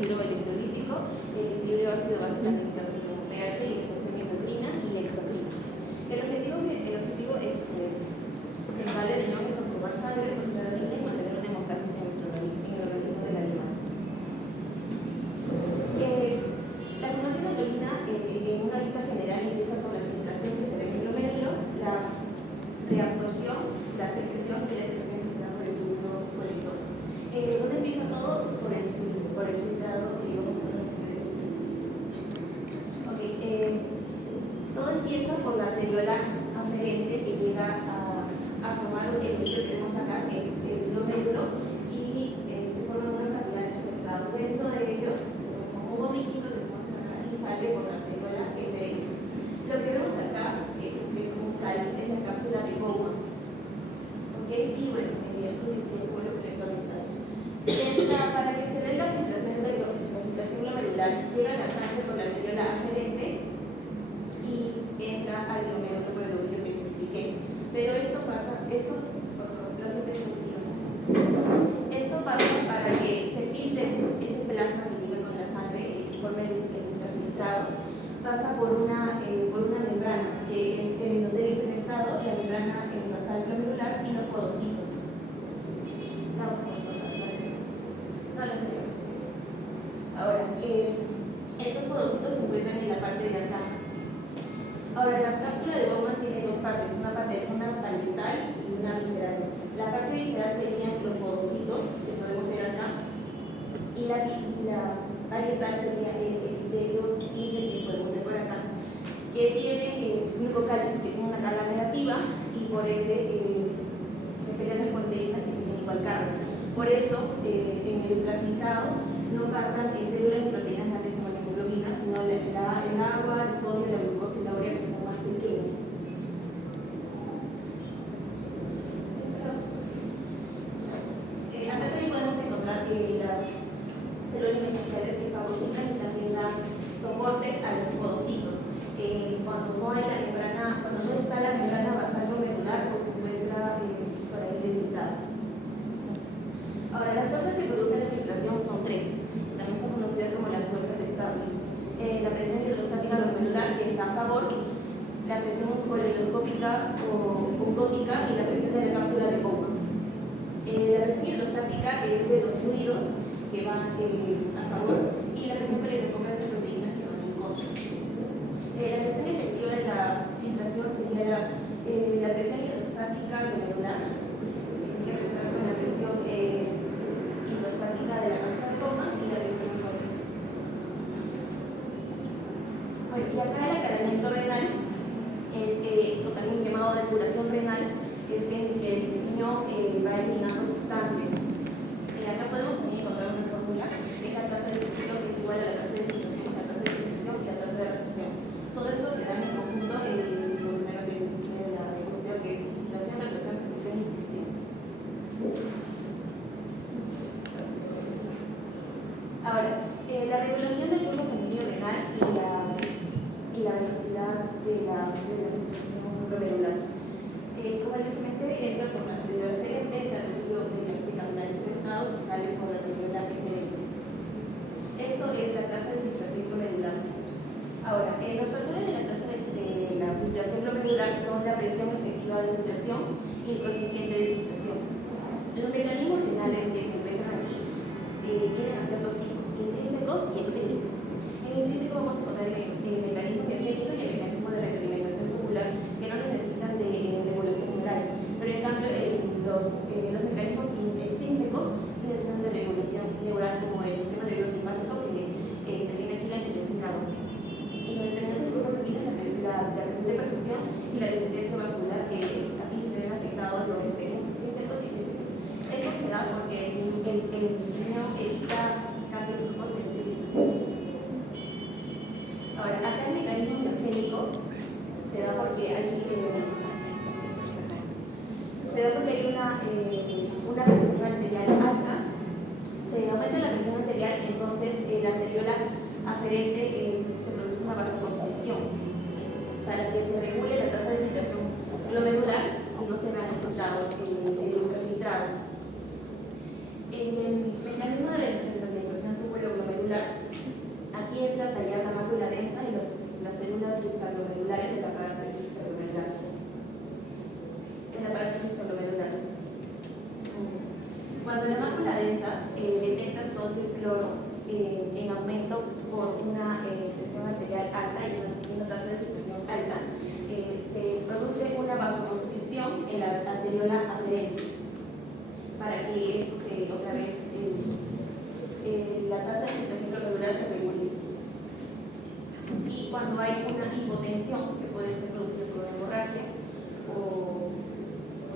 equilibrio electrolítico, el equilibrio ácido-base clasificado como pH y la función endocrina y exocrina. El objetivo es salvar el riñón y conservar sangre, controlar la orina y mantener una hemostasis en el organismo del animal. La formación de la orina en una vista general empieza con la filtración que se ve en el glomérulo, la reabsorción, la secreción y la excreción que se da por el túbulo colector. ¿Dónde empieza todo? Por el filtrado que vamos a ver ustedes. Todo empieza por la arteriola aferente que llega a formar el líquido que vemos acá, que es el glomérulo, y se forman unos capilares pesados. Dentro de ello se forma un gomiquito que y sale por la arteriola aferente. Lo que vemos acá, que como tal, es la cápsula de Bowman. Y bueno, el cuero colector está. Para que se dé la filtración glomerular, llega la sangre por la arteriola aferente y entra al glomérulo por el lóbulo que les expliqué. Pero esto pasa para que se filtre ese plasma que vive con la sangre y se forme el ultrafiltrado. Pasa por una membrana que es el endotélio fenestrado y la membrana basal glomerular y los podocitos. Ahora, estos podocitos se encuentran en la parte de acá. Ahora, la cápsula de Bowman tiene dos partes, una parietal y una visceral. La parte visceral serían los podocitos, que podemos ver acá, y la parietal sería el epitelio simple que podemos ver por acá, que tiene glucocáliz, que tiene una carga negativa y por ende pequeñas proteínas que tienen igual carga. Por eso, en el ultrafiltrado no pasan células y proteínas grandes como la hemoglobina, sino el agua, el sodio, la glucosa y la urea, que son más pequeñas. Acá también podemos encontrar las células mesenteriales que fagocitan y también dan soporte a los podocitos. Cuando no está la membrana basal glomerular o se encuentra por ahí debilitada. Ahora, las fuerzas que producen la filtración son tres, también son conocidas como las fuerzas de Stabile. La presión hidrostática glomerular, que está a favor, la presión coleidoscópica o ongótica y la presión de la cápsula de Bowman. La presión hidrostática es de los fluidos que van a favor y la presión coleidoscópica es de las proteínas que van en contra. La presión efectiva de la filtración sería la presión hidrostática glomerular, que representa con la presión hidrostática de la cápsula de Bowman y la presión ongótica. Bueno, y acá el aclaramiento renal es también llamado depuración renal, es en que el niño va eliminando sustancias. Acá podemos también encontrar una fórmula, que es la tasa de excreción, que es igual a la tasa de filtración, la tasa de excreción y la tasa de reacción. Todo esto se da en el conjunto lo primero que tiene la diapositiva, que es filtración, reacción, excreción y nutrición. Ahora, la regulación del flujo sanguíneo renal y la velocidad de la filtración glomerular. Como les comenté, entra por la arteriola aferente, el arterio de capilares fenestrado y sale por la arteriola aferente. Esto es la tasa de filtración glomerular. Ahora, los factores de la tasa de la filtración glomerular son la presión efectiva de filtración y el coeficiente de filtración. Los mecanismos renales que se encuentran aquí vienen a ser dos tipos, intrínsecos y extrínsecos. En intrínseco vamos a encontrar el mecanismo biogénico y el mecanismo de retroalimentación tubular, que no necesitan de regulación neural, pero en cambio los mecanismos extrínsecos sí necesitan de regulación neural, como el sistema nervioso simpático, que termina aquí la angiotensina 2. Y los determinantes grupos sanguíneos, la presión de perfusión y la resistencia vascular, que aquí se ven afectados los mecanismos extrínsecos y extrínsecos. Esto se da porque el niño evita cambios de grupos en filtración. Ahora, acá el mecanismo biogénico se da porque hay una presión arterial alta, se aumenta la presión arterial, entonces la arteriola aferente se produce una vasoconstricción para que se regule la tasa de filtración glomerular y no se vean afectados el ultrafiltrado. En el mecanismo de retroalimentación tubulo-glomerular cloro en aumento por una presión arterial alta y una tasa de filtración alta, se produce una vasoconstricción en la arteriola aferente para que esto otra vez la tasa de filtración glomerular se regule. Y cuando hay una hipotensión, que puede ser producida por una hemorragia o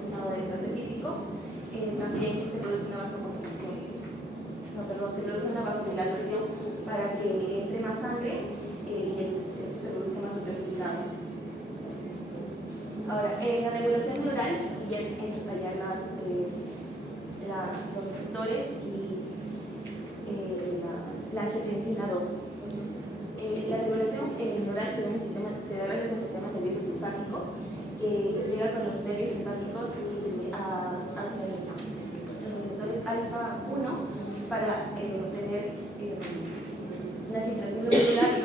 estado de desgaste físico, también se produce una vasoconstricción. Se produce una vasodilatación para que entre más sangre y se produzca más superfiltrado. Ahora, la regulación neural, aquí ya entra ya los receptores y la angiotensina 2. La regulación neural se da gracias al sistema nervioso simpático que llega con los nervios simpáticos hacia los receptores alfa 1 para obtener la filtración glomerular y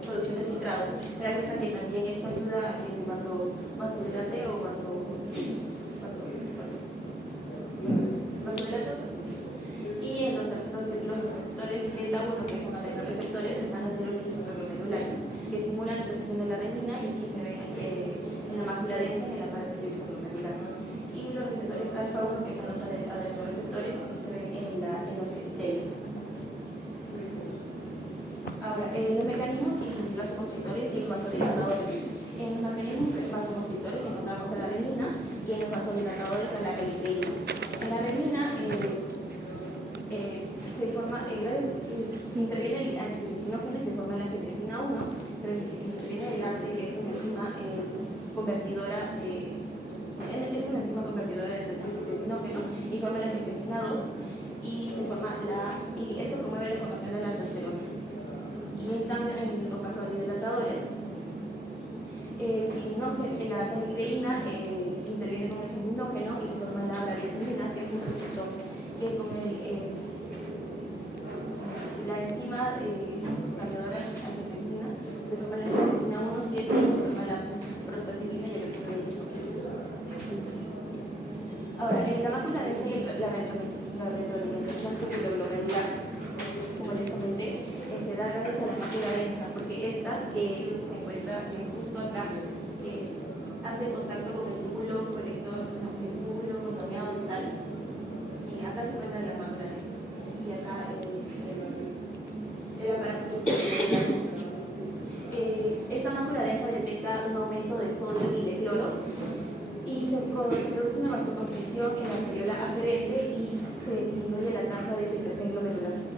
producción de filtrado. Gracias a que también esto ayuda a que se vasodilate o vasodilatos. Y en los receptores beta 1, que son los receptores, están las células extraglomerulares, que simulan la secreción de la retina y aquí se ven en la mácula densa y en la pared extraglomerular. Y los receptores alfa 1, que son los receptores, aquí se ven en los epitelios. Ahora, los mecanismos y vasoconstrictores y vasodilatadores. En los mecanismos vasoconstrictores encontramos a la renina y en los vasodilatadores a la caliteína. En la renina se forma, interviene el angiotensinógeno y se forma la angiotensina 1, pero interviene el ACE, que es una enzima convertidora del angiotensinógeno y forma la angiotensina 2 y esto promueve la formación de la aldosterona. Y en cambio, en los vasodilatadores, la caliteína interviene con el siminógeno y se forma la glicemina, que es un receptor que con la enzima cambiadora de angiotensina se forma la angiotensina 1,7 y se forma la prostacilina y el oxidorretículo. Ahora, en la mácula densa y la retroalimentación glomerular, como les comenté, se da gracias a la mácula densa, porque esta que se encuentra justo acá hace contacto con el túbulo conector, el túbulo contorneado distal, y acá se encuentra la mácula densa y acá el aparato. Esta mácula densa detecta un aumento de sodio y de cloro y cuando se produce una vasoconstricción en la arteriola aferente y se disminuye la tasa de filtración glomerular.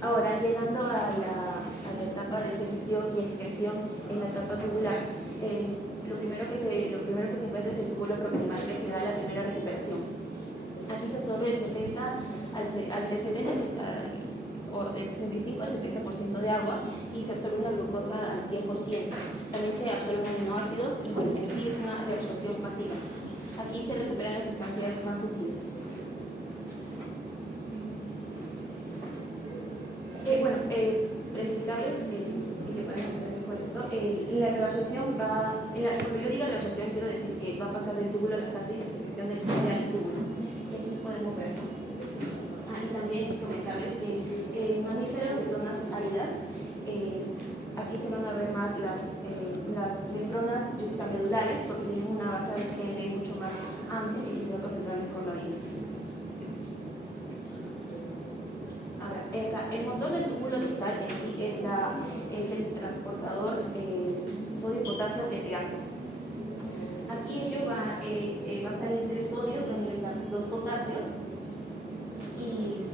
Ahora, llegando a la etapa de secreción y excreción en la etapa tubular, lo primero que se encuentra es el túbulo proximal, que se da la primera recuperación. Aquí se absorbe del 70 o del 65 al 70% de agua y se absorbe una glucosa al 100%. También se absorben aminoácidos y porque en sí es una reabsorción pasiva. Aquí se recuperan las sustancias más útiles. Verificables, y que pueden empezar con esto. La reabsorción cuando yo diga reabsorción, quiero decir que va a pasar del túbulo a la sangre y la secreción de la sangre al túbulo. Y aquí podemos ver. Y también comentarles que en mamíferos de zonas áridas, aquí se van a ver más las nefronas justamedulares, porque tienen una base de GN mucho más amplia y que se va a concentrar mejor la orina. El motor del túbulo distal en sí es el transportador sodio-potasio TPase. Aquí ellos va a salir 3 sodios donde están 2 potasios y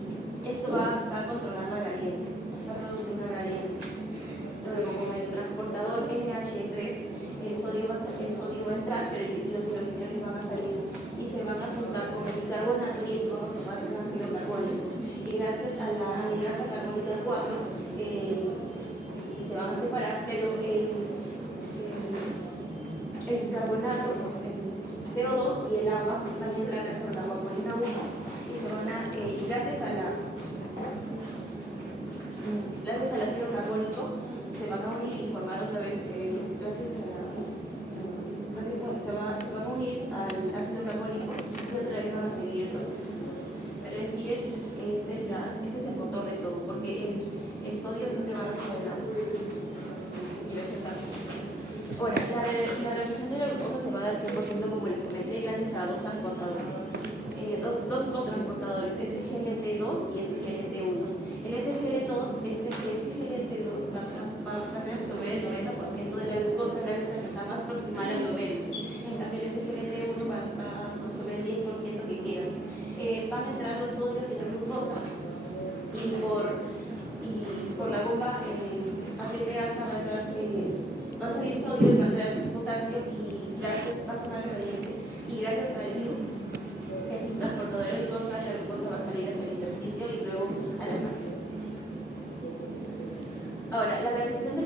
esto va a controlar la gradiente, va a producir una gradiente. Luego, con el transportador NH3, el sodio va a entrar, pero los hidrogenados van a salir y se van a juntar con el bicarbonato y eso va a formar un ácido carbónico. Y gracias a la anhidrasa carbónica 4 se van a separar, pero el carbonato, el CO2 y el agua van a entrar con la vaporina 1 y se van y gracias al ácido carbónico se van a unir y formar otra vez, se van a unir al ácido carbónico y otra vez van a seguir el proceso.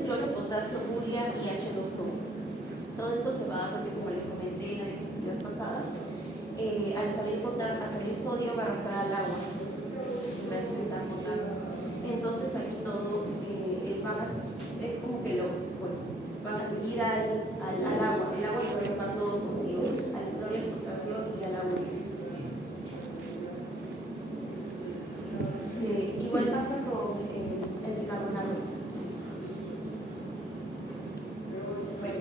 cloro, potasio, urea y H2O. Todo esto se va a porque, como les comenté en las diapositivas pasadas, al salir sodio va a arrastrar al agua, va a secretar potasio. Entonces aquí todo es como que van a seguir al agua. El agua puede llevar todo consigo, al sodio, al potasio y a la urea. Igual pasa con el bicarbonato. Bueno,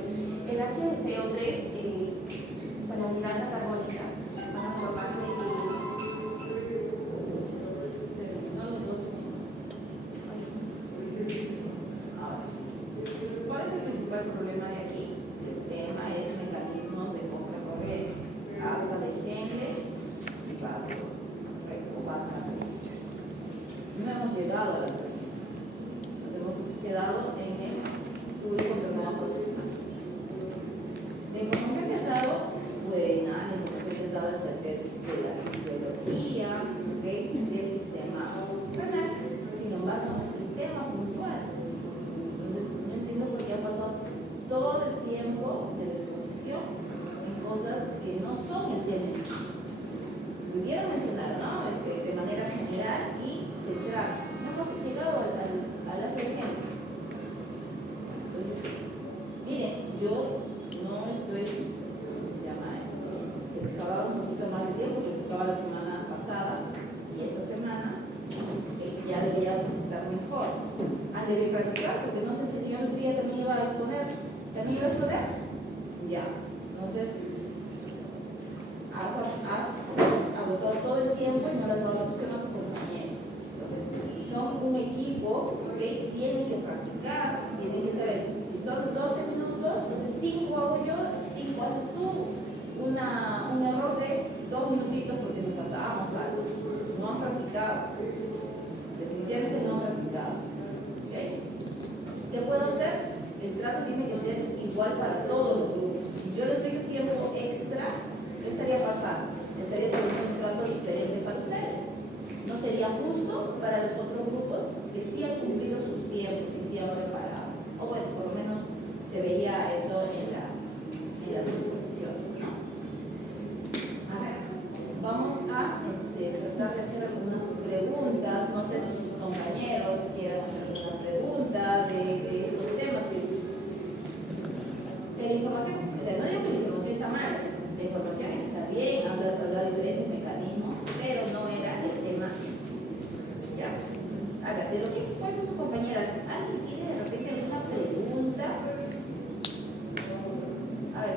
el HCO3 para la ligasa carbónica van a formarse ¿Cuál es el principal problema de aquí? El tema es mecanismos de contracorriente, asa de Henle y vaso recto, basa. No hemos llegado a la salida, nos hemos quedado en el público terminado proximal. La información que has dado es buena, la información que has dado acerca de la fisiología, del sistema renal, sin embargo no es el tema puntual. Entonces no entiendo por qué ha pasado todo el tiempo de la exposición en cosas que no son el tema en sí. Pudieron mencionar, ¿no? De manera general y centrarse. No hemos llegado al hacer ejemplos. Entonces, miren, yo no estoy, ¿cómo se llama esto? Se les ha dado un poquito más de tiempo, que tocaba la semana pasada y esta semana ya debería estar mejor. Han debido practicar, porque no sé si el señor Utría también iba a exponer. ¿También iba a exponer? Ya. Entonces, has agotado todo el tiempo y no le has dado la opción a tu compañero. Entonces, si son un equipo, tienen que practicar, tienen que saber. Si son 12 minutos, entonces 5 hago yo, 5 haces tú. Un error de 2 minutitos porque nos pasábamos algo. No han practicado. Definitivamente no han practicado. ¿Qué puedo hacer? El trato tiene que ser igual para todos los grupos. Si yo les doy un tiempo extra, ¿qué estaría pasando? Estaría teniendo un trato diferente para ustedes. No sería justo para los otros grupos que sí han cumplido sus tiempos y sí han preparado. O bueno, por lo menos se veía eso en las exposiciones, ¿no? A ver, vamos a tratar de hacer algunas preguntas. No sé si sus compañeros quieran hacer alguna pregunta de estos temas. La información, no digo que la información está mal, la información está bien, habla de diferentes mecanismos, pero no era el tema en sí. ¿Ya? Entonces, a ver, de lo que expuso su compañera, ¿alguien tiene de repente alguna pregunta? A ver,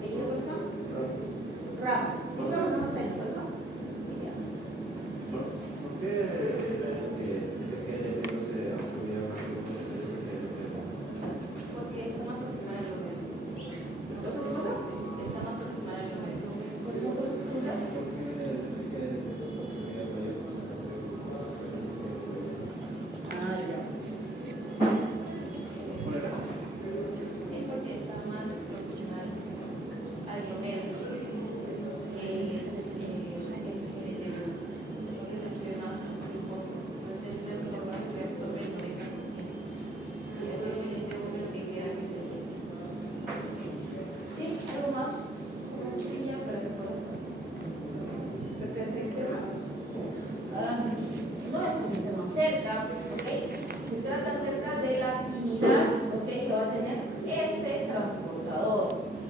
¿qué persona? Ramos. Ramos no sé, ¿no? ¿Por qué que SGLT no se absorbía más que SGLT? porque está más aproximada al número. Está más aproximada al número. ¿Por qué SGLT no se absorbía mayor porcentaje? Ah, ya. Es porque está más aproximada al número. Sí, algo más. Ya, para que pueda. ¿Usted qué hace el tema? No es porque esté más cerca, ¿ok? Se trata acerca de la afinidad, ¿ok? Que va a tener ese transportador,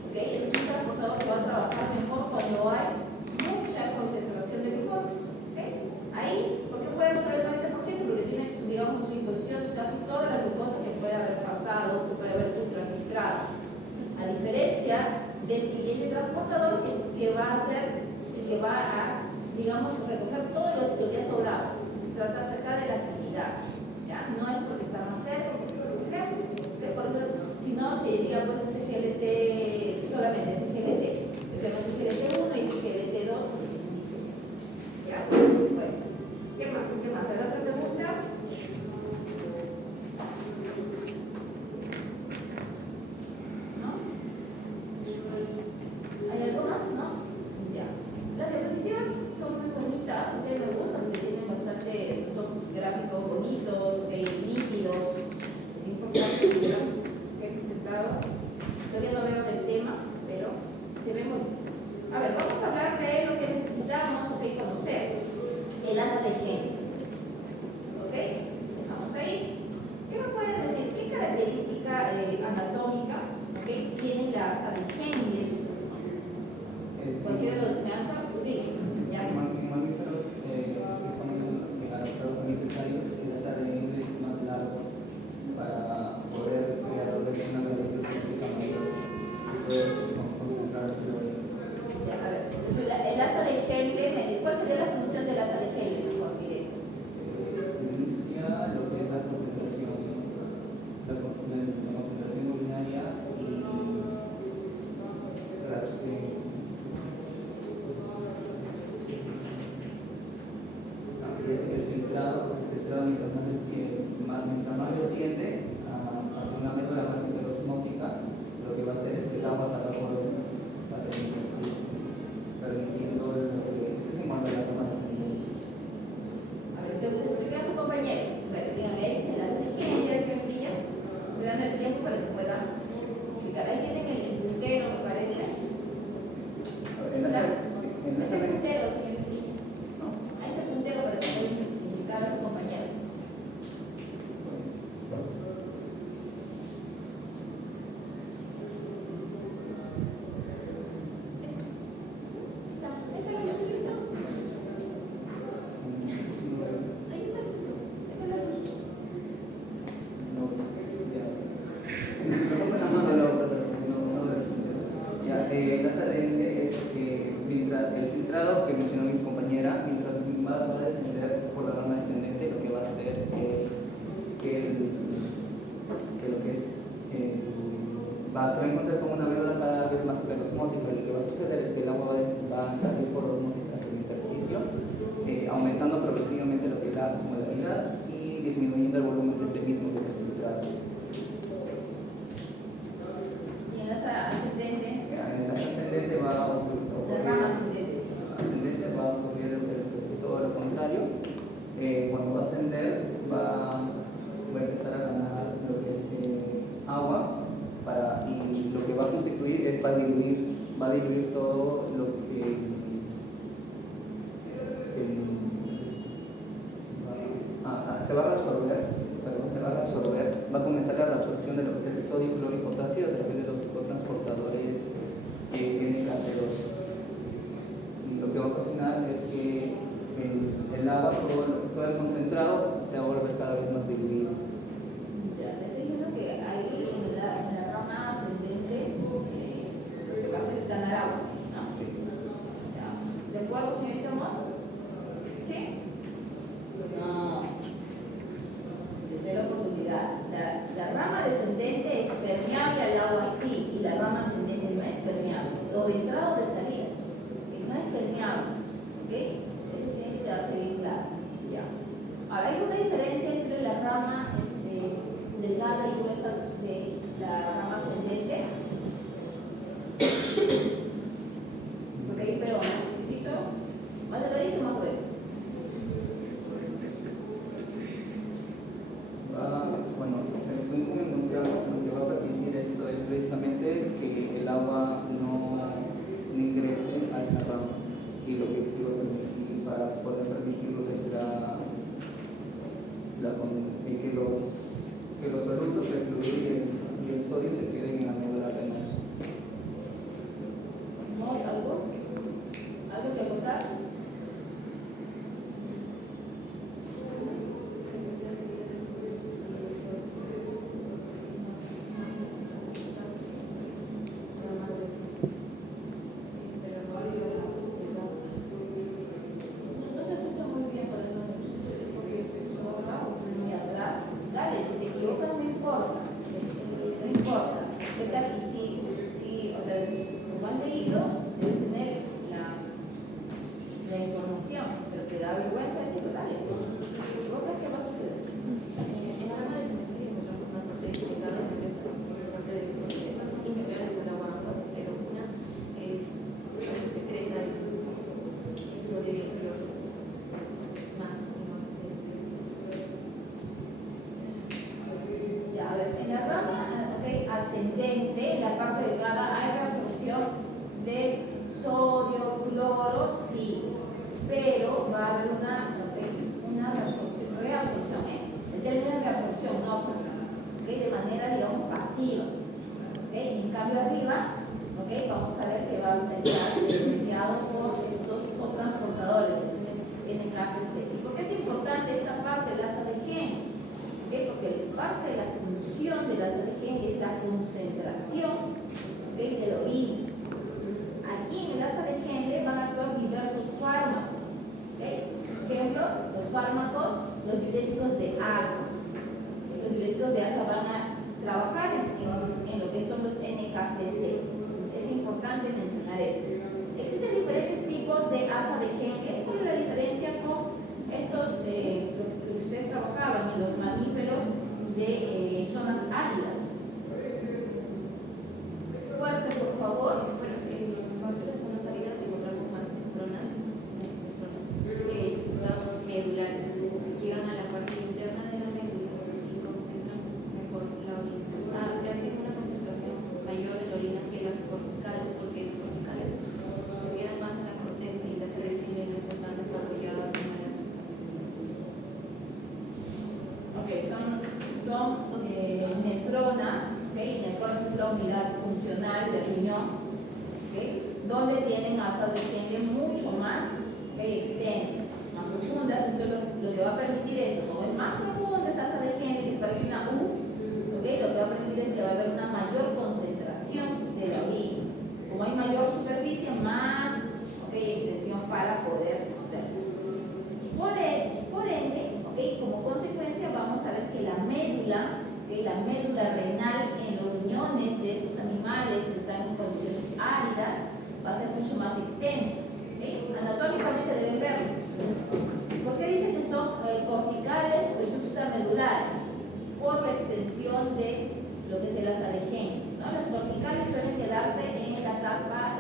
¿ok? Es un transportador que va a trabajar mejor cuando hay mucha concentración de glucosa, ¿ok? Ahí, ¿por qué puede usar el 90%? Porque tiene, digamos, a su disposición casi toda la glucosa que puede haber pasado, se puede haber ultrafiltrado. A diferencia del siguiente transportador que va a ser el que va a, digamos, recoger todo lo que ha sobrado. Se trata acerca de la afinidad, ¿ya? No es porque está más cerca, porque está más lejos, ¿okay? Por eso, si no, se diría pues SGLT, solamente SGLT, se llama SGLT1 y SGLT2, ¿ya? Bueno, ¿qué más? ¿Qué más? ¿Hay otra pregunta? ¿Hay algo más? ¿No? Ya. Las diapositivas son muy bonitas, ok, me gustan porque tienen bastante, son gráficos bonitos, ok, nítidos. Es importante es que el filtrado mientras más desciende hacia una médula más hiperosmótica, lo que va a hacer es que el agua salga por los vasos hacia el intersticio, permitiendo eso es en cuanto a la toma descendente. A ver, entonces explica a sus compañeros. Bueno, díganle, se las eligen, ya se envía, se dan el tiempo para que puedan explicar. Ahí tienen el puntero, me parece. Este puntero, señor Trilla. ¿No? Ahí está el puntero para que puedan indicar a sus compañeros. El filtrado que mencionó mi compañera, mientras va a descender por la rama descendente, lo que va a hacer es que lo que es se va a encontrar con una médula cada vez más hiperosmótica. Lo que va a suceder es que el agua va a salir por osmosis hacia el intersticio, aumentando progresivamente lo que es la osmolaridad y disminuyendo el volumen de este mismo que está filtrado. Y en esa ascendente, En la ascendente va a ocurrir la rama ascendente. va a ocurrir todo lo contrario. Cuando va a ascender va a empezar a ganar lo que es agua y lo que va a constituir es va a diluir todo lo que se va a reabsorber, va a comenzar la reabsorción de lo que es el sodio, cloro y potasio a través de los cotransportadores NKC2. Lo que va a ocasionar es que el agua, todo el concentrado, se va a volver cada vez más diluido. Ya, le estoy diciendo que ahí en la rama ascendente lo que va a hacer es ganar agua, ¿no? Sí. Ya. ¿De acuerdo, señorita Amor? ¿Sí? No. Les doy la oportunidad. La rama descendente es permeable al agua, sí, y la rama ascendente no es permeable. O de entrada o de salida. No es permeable. ¿Ok? Eso tiene que quedarse bien claro. Ya. Ahora hay una diferencia entre la rama delgada y gruesa de la rama ascendente. Porque ahí veo, ¿no? ¿Sí? Más delgadito y más grueso. Bueno, según como encontramos, lo que va a permitir esto es precisamente que el agua no ingrese a esta rama, y lo que sí va a permitir para poder permitir lo que será que los solutos, el cloruro y el sodio se queden en la médula renal. ¿No? ¿Algo? ¿Algo que acotar? No se escucha muy bien, por eso porque sola o muy atrás. Dale, si te equivocas no importa. No importa. ¿Qué tal? Y si, o sea, como has leído, debes tener la información, pero te da vergüenza decirlo, dale. ¿Te equivocas? ¿Qué va a suceder? En la rama descendente encontramos una parte de filtrado y una parte de las impermeables al agua ambas, pero una es la que secreta el sodio y el cloro más y más. Ya, a ver, en la rama ascendente, la parte delgada, hay reabsorción de sodio, cloro, sí, pero va a haber una reabsorción, el término es reabsorción, no absorción, de manera, digamos, pasiva. En cambio arriba, vamos a ver que va a estar mediado por estos cotransportadores, NKC. ¿Y por qué es importante esta parte de la SADG? Porque parte de la función de la SADG es la concentración de la orina. Entonces, aquí en el asa de Henle van a actuar diversos fármacos. Por ejemplo, los fármacos, los diuréticos de asa. Los diuréticos de asa van a trabajar en lo que son los NKCC. Es importante mencionar esto. Existen diferentes tipos de asa de Henle. ¿Cuál es la diferencia con estos son nefronas, nefronas es la unidad funcional del riñón, donde tienen asas de Henle mucho más extensas, más profundas. Esto lo que va a permitir esto, como es más profunda esa asa de Henle, que parece una U, lo que va a permitir es que va a haber una mayor concentración de la orina. Como hay mayor superficie, más extensión para poder hacerlo. Por ende, como consecuencia vamos a ver que la médula renal en los riñones de estos animales que están en condiciones áridas va a ser mucho más extensa. Anatómicamente deben verlo. ¿Por qué dicen que son corticales o yuxtamedulares? Por la extensión de lo que es el asa de Henle, ¿no? Las corticales suelen quedarse en la capa,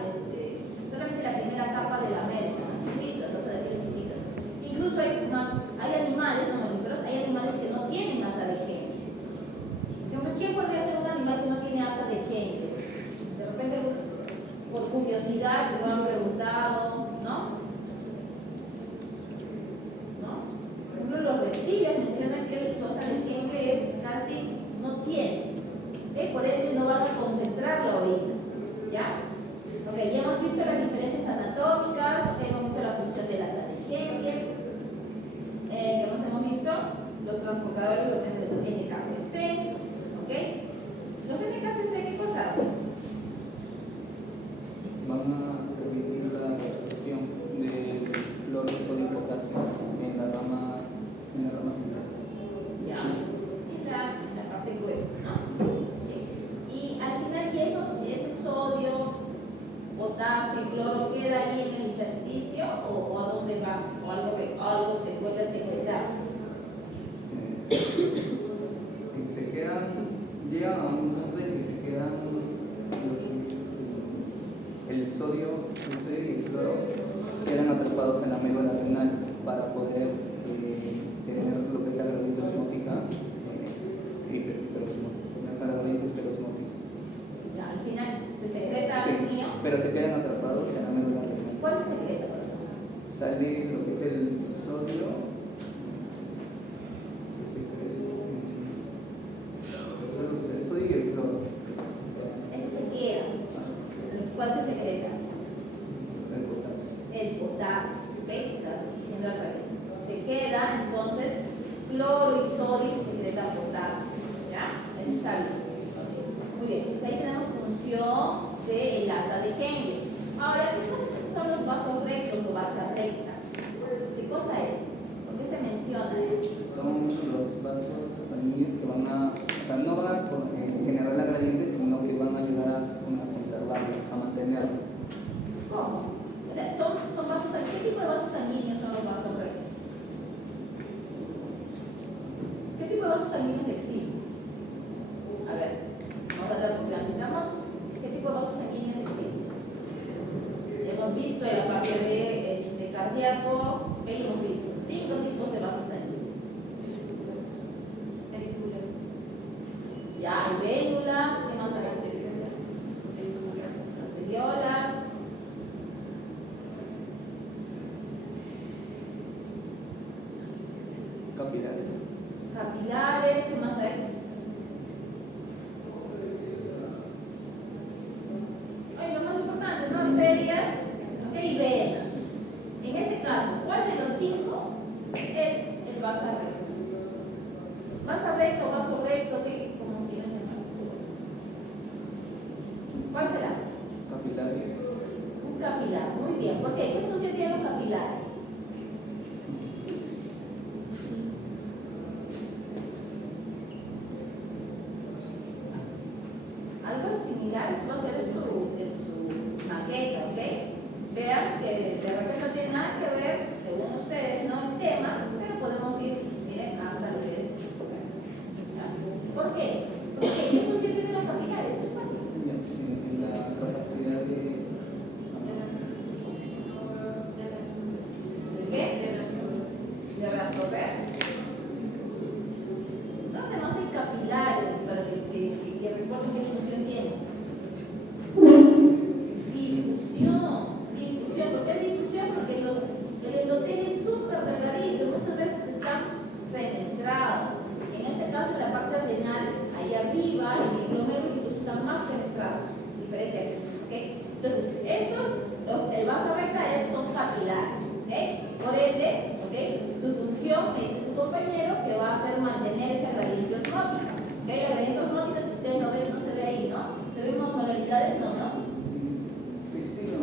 solamente la primera capa de la médula, chiquitas, las asas de Henle chiquitas. Incluso hay animales, no mamíferos, hay animales que no tienen asa de Henle. ¿Quién podría ser un animal que no tiene asa de Henle? De repente, por curiosidad, me lo han preguntado, ¿no? Por ejemplo, los reptiles mencionan que su asa de Henle es casi, no tiene. Por ende, no van a concentrar la orina. ¿Ya? Ya hemos visto las diferencias anatómicas, hemos visto la función de la asa de Henle. ¿Qué más hemos visto? Los transportadores, los NKCC. Los NKCC, ¿qué cosa hacen? Van a permitir la absorción de cloro, sodio y potasio en la rama central. Ya, en la parte gruesa, ¿no? Sí. Y al final, ese sodio, potasio y cloro queda ahí en el intersticio o a dónde va? O algo se vuelve a secretar. Llegan a un punto en que se quedan el sodio y el cloro quedan atrapados en la médula renal para poder tener lo que es la gradiente osmótica Ya, al final se secreta el niño. pero se quedan atrapados en la médula renal. ¿Cuál se secreta, por eso? Sale lo que es el sodio. El sodio y el cloro. Eso se queda. ¿Cuál se secreta? El potasio. Estás diciendo al revés. Se queda, entonces, cloro y sodio y se secreta potasio. ¿Ya? Eso está bien. Muy bien. Entonces ahí tenemos función del asa de Henle. Ahora, ¿qué cosas son los vasos rectos o vasa recta? ¿Qué cosa es? ¿Por qué se menciona esto? Son los vasos sanguíneos que van a, no van a generar la gradiente, sino que van a ayudar a conservarlo, a mantenerlo. ¿Cómo? O sea, son vasos sanguíneos. ¿Qué tipo de vasos sanguíneos son los vasos rectos? ¿Qué tipo de vasos sanguíneos existen? A ver, vamos a hablar con claridad. ¿Qué tipo de vasos sanguíneos existen? Hemos visto en la parte de cardíaco, hemos visto 5 tipos de vasos sanguíneos. Ya hay vénulas, ¿qué más hay? Arteriolas. Capilares, ¿qué más hay? Lo más importante, ¿no? Arterias y venas. En este caso, ¿cuál de los 5 es el vaso recto? Vaso recto, ¿cómo quieran llamarlo? ¿Cuál será? Capilares. Un capilar, muy bien. ¿Por qué? ¿Qué función tienen los capilares? Algo similar, eso va a ser de su maqueta, ¿ok? Vean que de repente no tiene nada que ver, según ustedes, no el tema, pero podemos ir, miren, hasta lo que es. ¿Por qué? Porque ¿qué función tienen los capilares? Es fácil. En la capacidad de ¿qué? De reabsorber. ¿Dónde más hay capilares para que recuerden qué función tienen? Difusión. ¿Por qué difusión? Porque el endotelio es súper delgadito y muchas veces están fenestrados. En su compañero que va a hacer mantener esa gradiente osmótica. ¿Okay? La gradiente osmótica, si ustedes lo ven, no se ve ahí, ¿no? ¿Se ven osmolaridades? No, ¿no? Sí, no,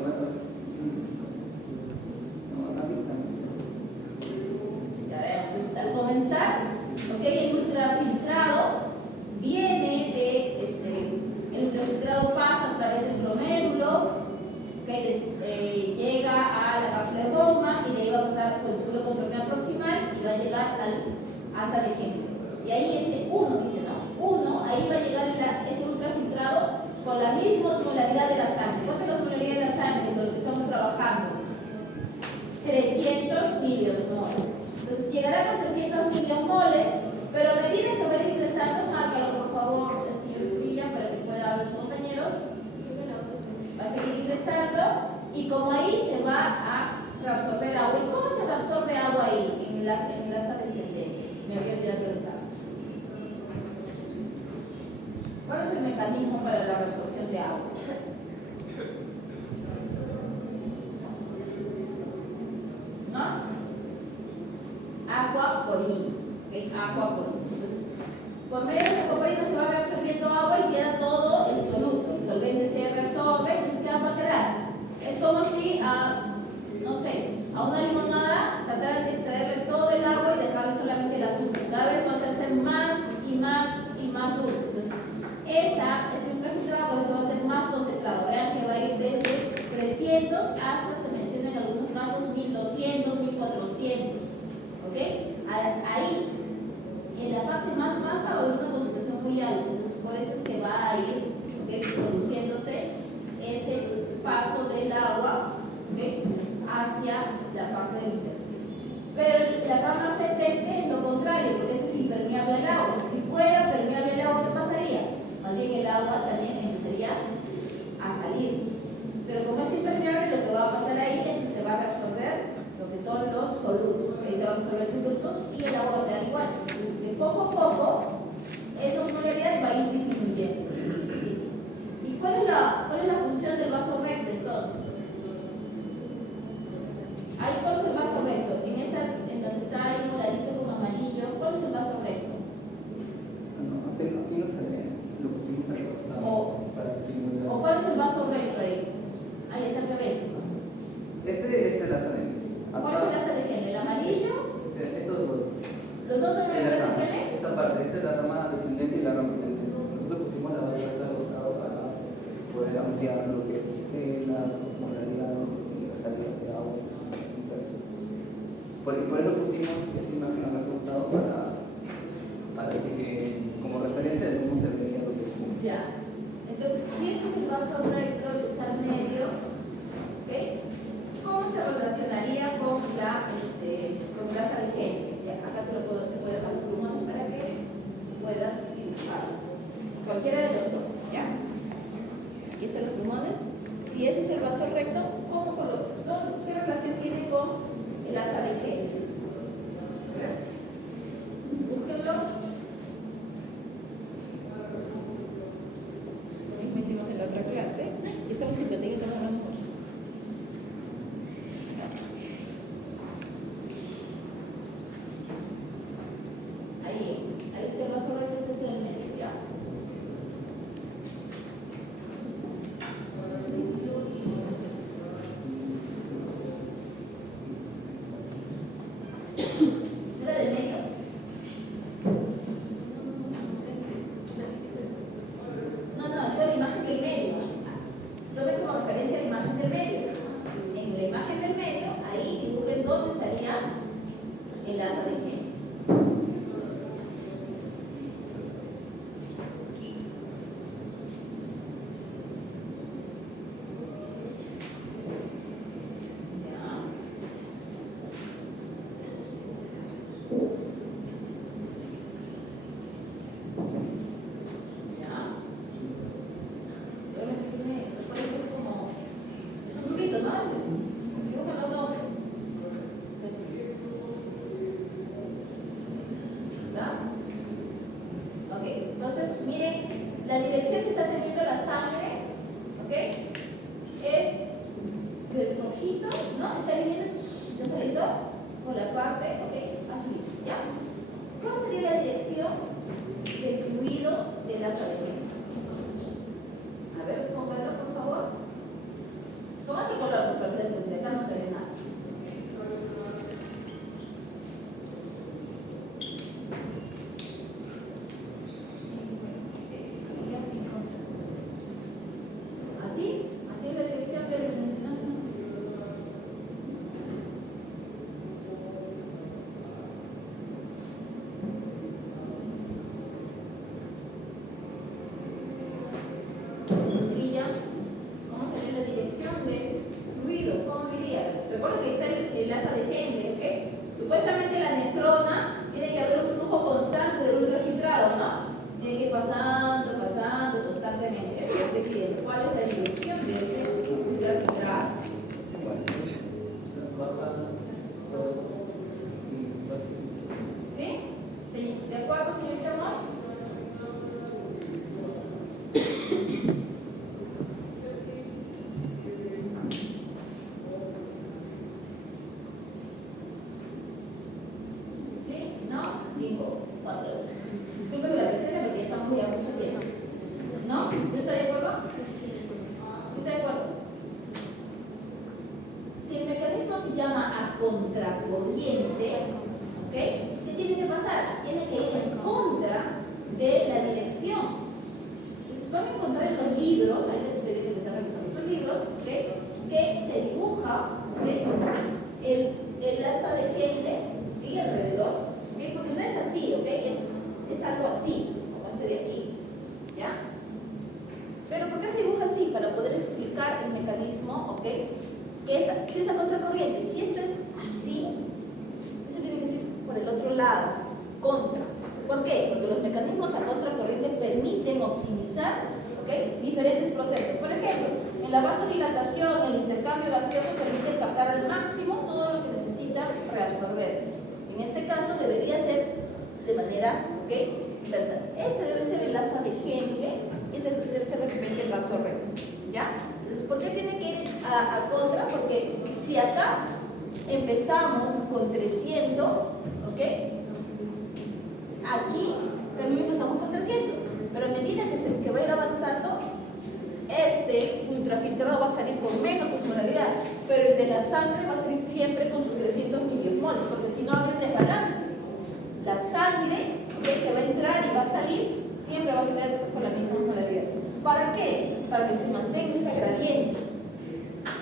a distancia. Ya ven, entonces al comenzar, ¿okay? El ultrafiltrado viene de, el ultrafiltrado pasa a través del glomérulo, ¿okay? Llega a la cápsula de Bowman y de ahí va a pasar por el túbulo contorneal proximal y va a llegar al asa de Henle. Y ahí ese 1, dice, ¿no? 1, ahí va a llegar ese ultrafiltrado con la misma osmolaridad de la sangre. ¿Cuánto es la osmolaridad de la sangre con lo que estamos trabajando? 300 miliosmoles. Entonces llegará con 300 miliosmoles, pero a medida que va a ir ingresando, márcalo por favor, el señor Villa, para que pueda ver los compañeros. Va a seguir ingresando y como ahí se va a reabsorber agua. ¿Y cómo se reabsorbe agua ahí en el asa descendente? Me había olvidado preguntar. ¿Cuál es el mecanismo para la reabsorción de agua? ¿No? Aquaporinas. ¿Okay? Aquaporinas. Entonces, por medio de la aquaporina se va reabsorbiendo agua y queda todo el soluto. El solvente se reabsorbe, entonces ¿qué va a quedar? Es como si no sé, a una limonada trataran de extraerle todo el agua y dejarle solamente el azúcar. Cada vez va a hacerse más y más y más dulce. Entonces, ese ultrafiltrado va a ser más concentrado. Vean que va a ir desde 300 hasta, se menciona en algunos casos, 1200, 1400. ¿Ok? Ahí, en la parte más baja, va a haber una concentración muy alta. Entonces, por eso es que va a ir, ¿okay? Produciéndose ese paso del agua, ¿okay? Hacia la parte del intersticio. Pero la cama ascendente es lo contrario, porque este es impermeable al agua. Si fuera permeable al agua, ¿qué pasaría? Más bien el agua también empezaría a salir. Pero como es impermeable, lo que va a pasar ahí es que se va a reabsorber lo que son los solutos. Ahí se van a absorber los solutos y el agua va a quedar igual. Entonces, que poco a poco, esa osmolaridad va a ir disminuyendo. ¿Y cuál es la función del vaso recto entonces? Ahí, ¿cuál es el vaso recto? En donde está ahí moradito con amarillo, ¿cuál es el vaso recto? Aquí no se ve, lo pusimos al costado para simular. ¿O cuál es el vaso recto ahí? Ahí está al revés. Este es el asa de ¿Cuál es el asa de Henle? ¿El amarillo? Estos dos. ¿Los dos son el asa de Henle? Esta parte, esta es la rama descendente y la rama ascendente. Nosotros pusimos la base recta al costado para poder ampliar lo que es las osmolaridades y la salida de agua. Por eso pusimos esta imagen al costado para que como referencia de cómo se veía lo que es. Ya. Entonces, si ese es el vaso recto que está al medio, ¿okay? ¿Cómo se relacionaría con la asa de Henle? Acá te puedo dejar los pulmones para que puedas dibujar. Cualquiera de los dos, ¿ya? Aquí están los pulmones. Si ese es el vaso recto, ¿qué relación tiene con el asa de Henle? Búsquenlo. Lo mismo hicimos en la otra clase. Esta música te está hablando mucho. Ahí está el vaso recto, ese es el medio, ¿ya? ¿Era del medio? No, digo la imagen del medio. Tome como referencia la imagen del medio. En la imagen del medio, ahí dibujen dónde estaría el asa de Henle. Entonces, miren, la dirección que está teniendo la sangre, ¿ok? Es del rojito, ¿no? Está viniendo, está saliendo por la parte, ¿ok? Azul, ¿ya? dirección del fluido del asa de Henle. A ver, pónganlo por favor. Con otro color, porque de acá no se ve nada. ¿Así? ¿Así es la dirección del fenómeno? ¿Cómo sería la dirección del fluido? ¿Cómo iría? Recuerden que está el asa de Henle, ¿ok? Supuestamente la nefrona tiene que haber un flujo constante del ultrafiltrado, ¿no? Tiene que ir pasando constantemente. Eso es evidente. ¿Cuál es la dirección de ese ultrafiltrado? ¿Sí? ¿Sí? ¿De acuerdo, señorita Amor? ¿Sí? ¿No? 5, 4. Disculpe que la presione porque ya estamos ya mucho tiempo. ¿No? ¿No está de acuerdo? ¿Sí está de acuerdo? Si el mecanismo se llama a contracorriente, ¿ok? ¿Qué tiene que pasar? Tiene que ir en contra de la dirección. Entonces van a encontrar en los libros, ahorita que estoy viendo que están revisando estos libros, ¿ok? Que se dibuja, ¿ok? El asa de Henle, ¿sí? Alrededor, ¿ok? Porque no es así, ¿ok? Es algo así, como este de aquí, ¿ya? Pero ¿por qué se dibuja así? Para poder explicar el mecanismo, ¿ok? Que si es a contracorriente, si esto es así, eso tiene que ser por el otro lado, contra. ¿Por qué? Porque los mecanismos a contracorriente permiten optimizar, ¿ok? Diferentes procesos. Por ejemplo, en la vasodilatación, el intercambio gaseoso permite captar al máximo todo lo que necesita reabsorber. En este caso debería ser de manera, ¿ok? Inversa. Ese debe ser el asa de Henle y este debe ser realmente el vaso recto, ¿ya? Entonces, ¿por qué tiene que ir a contra? Porque si acá empezamos con 300, ¿ok? Aquí también empezamos con 300, pero a medida que va a ir avanzando, este ultrafiltrado va a salir con menos osmolaridad, pero el de la sangre va a salir siempre con sus 300 miliosmoles, porque si no habría un desbalance. La sangre, ¿okay? Que va a entrar y va a salir, siempre va a salir con la misma osmolaridad. ¿Para qué? Para que se mantenga este gradiente.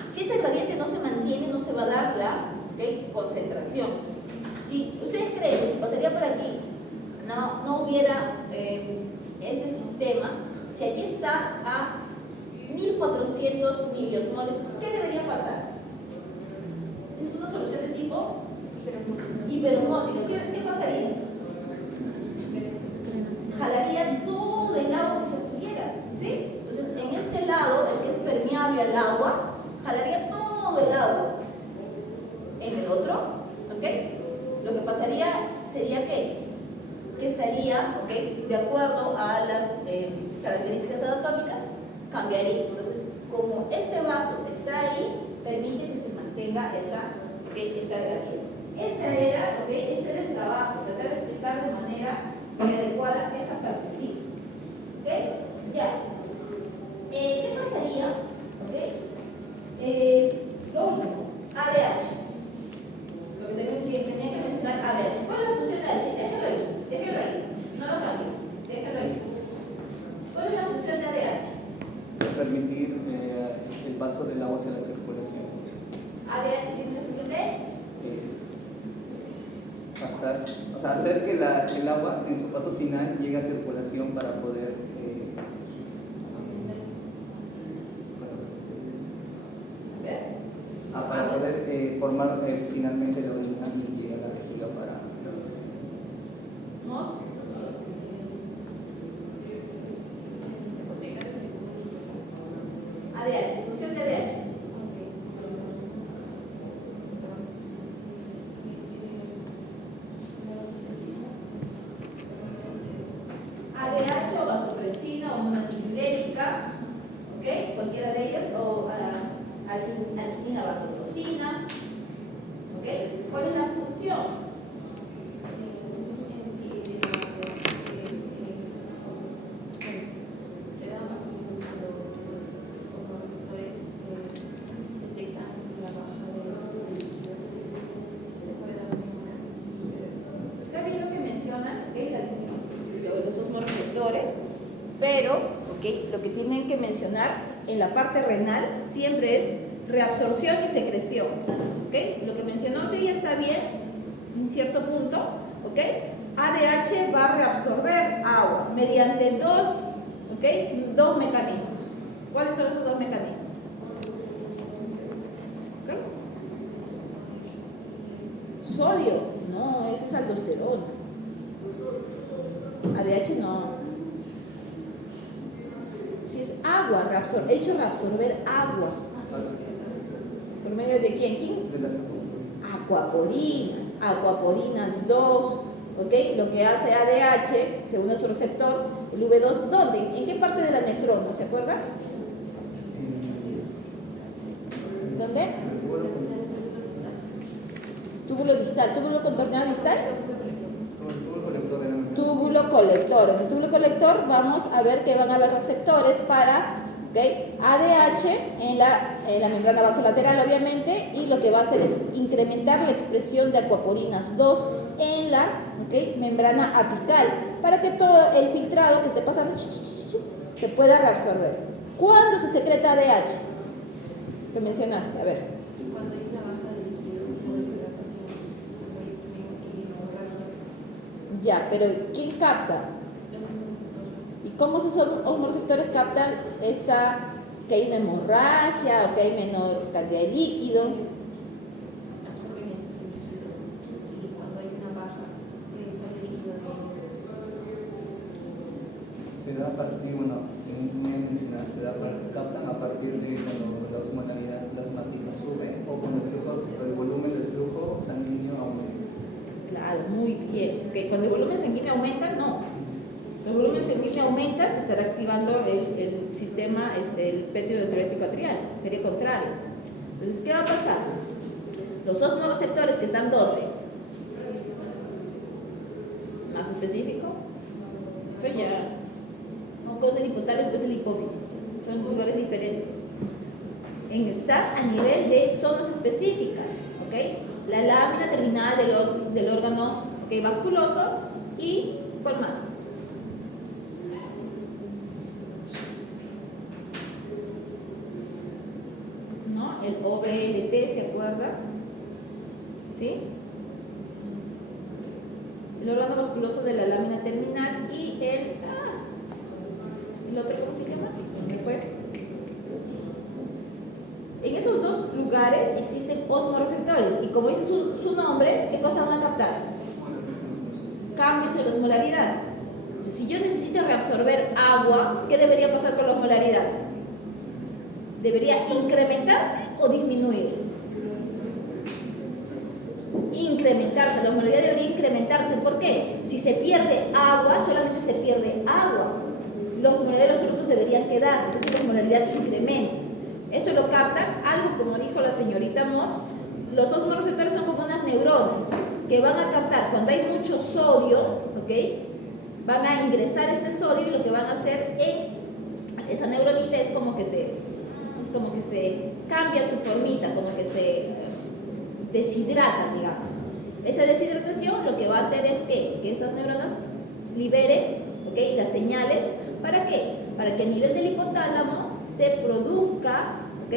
Si ese gradiente no se mantiene, no se va a dar la, ¿okay? Concentración. Si ustedes creen que si pasaría por aquí, no hubiera este sistema, si aquí está a 1400 miliosmoles, ¿qué debería pasar? Es una solución de tipo hiperosmótico. ¿Qué pasaría? Jalaría todo el agua que se pudiera, ¿sí? Entonces, en este lado, el que es permeable al agua, jalaría todo el agua. En el otro, ¿ok? Lo que pasaría sería que estaría, ¿ok? De acuerdo a las características anatómicas, cambiaría. Entonces, como este vaso está ahí, permite que se mantenga esa gradiente. Ese era el trabajo, tratar de explicar de manera adecuada esa partecita. ¿Ok? Ya. ¿Qué pasaría? ¿Ok? Lo último, ADH. Lo que tenía que mencionar, ADH. ¿Cuál es la función de ADH? Déjalo ahí. No lo cambie. Déjalo ahí. ¿Cuál es la función de ADH? Permitir el paso del agua hacia la circulación. ADH tiene una función de pasar, o sea, hacer que el agua en su paso final llegue a circulación para poder formar finalmente la orina y llegar a la vejiga para ¿no? ADH, función de ADH. ADH o vasopresina o monoantidiurética, ¿ok? Cualquiera de ellos, o arginina vasoprosina, ¿ok? ¿Cuál es la función? la de los osmoreceptores, pero ¿ok? Lo que tienen que mencionar en la parte renal siempre es reabsorción y secreción. ¿Ok? Lo que mencionó Tri está bien en cierto punto. ¿Ok? ADH va a reabsorber agua mediante dos mecanismos. ¿Cuáles son esos dos mecanismos? ¿Ok? Sodio, no, ese es aldosterona. ADH no. Si es agua, hecho reabsorber agua. ¿Por medio de quién? De las Aquaporinas 2. ¿Ok? Lo que hace ADH, según su receptor, el V2, ¿dónde? ¿En qué parte de la nefrona? ¿Se acuerda? ¿Dónde? Túbulo distal. ¿Túbulo contorneado distal? Túbulo colector. En el túbulo colector vamos a ver que van a haber receptores para ADH en la membrana vasolateral, obviamente, y lo que va a hacer es incrementar la expresión de aquaporinas 2 en la membrana apical para que todo el filtrado que esté pasando se pueda reabsorber. ¿Cuándo se secreta ADH? ¿Qué mencionaste? A ver. Cuando hay una baja de líquido o deshidratación, como yo tengo aquí hemorragias, Ya, pero ¿quién capta? los osmoreceptores ¿Y cómo esos osmoreceptores captan que hay una hemorragia o que hay menor cantidad de líquido? absorben el líquido y cuando hay una baja sale líquido de ellos. se da a partir, bueno, según me mencionar, captan a partir de cuando la osmolaridad plasmática sube o cuando el volumen del flujo sanguíneo aumenta. Claro, muy bien. Cuando el volumen sanguíneo aumenta, no. Cuando el volumen sanguíneo aumenta, se estará activando el sistema, el péptido tiroico atrial. Sería contrario. Entonces, ¿qué va a pasar? Los osmoreceptores que están ¿dónde? Más específico. Eso ya. No, cosa del hipotálamo, después el hipófisis. Son lugares diferentes. Está a nivel de zonas específicas, ¿ok? La lámina terminal del órgano vasculoso y ¿cuál más? ¿No? El OVLT, ¿se acuerda? ¿Sí? El órgano vasculoso de la lámina terminal y el otro, ¿cómo se llama? Se me fue. En esos dos lugares existen osmoreceptores y como dice su nombre, ¿qué cosa van a captar? Cambios en la osmolaridad. Entonces, si yo necesito reabsorber agua, ¿qué debería pasar con la osmolaridad? ¿Debería incrementarse o disminuir? Incrementarse, la osmolaridad debería incrementarse. ¿Por qué? Si se pierde agua, solamente se pierde agua. La osmolaridad de los solutos deberían quedar, entonces la osmolaridad incrementa. Eso lo captan, algo como dijo la señorita Mott, los osmoreceptores son como unas neuronas que van a captar cuando hay mucho sodio, ¿ok? Van a ingresar este sodio y lo que van a hacer en esa neuronita es como que se cambia su formita, como que se deshidratan, digamos. Esa deshidratación lo que va a hacer es que esas neuronas liberen, ¿ok?, las señales. ¿Para qué? Para que a nivel del hipotálamo se produzca, ¿ok?,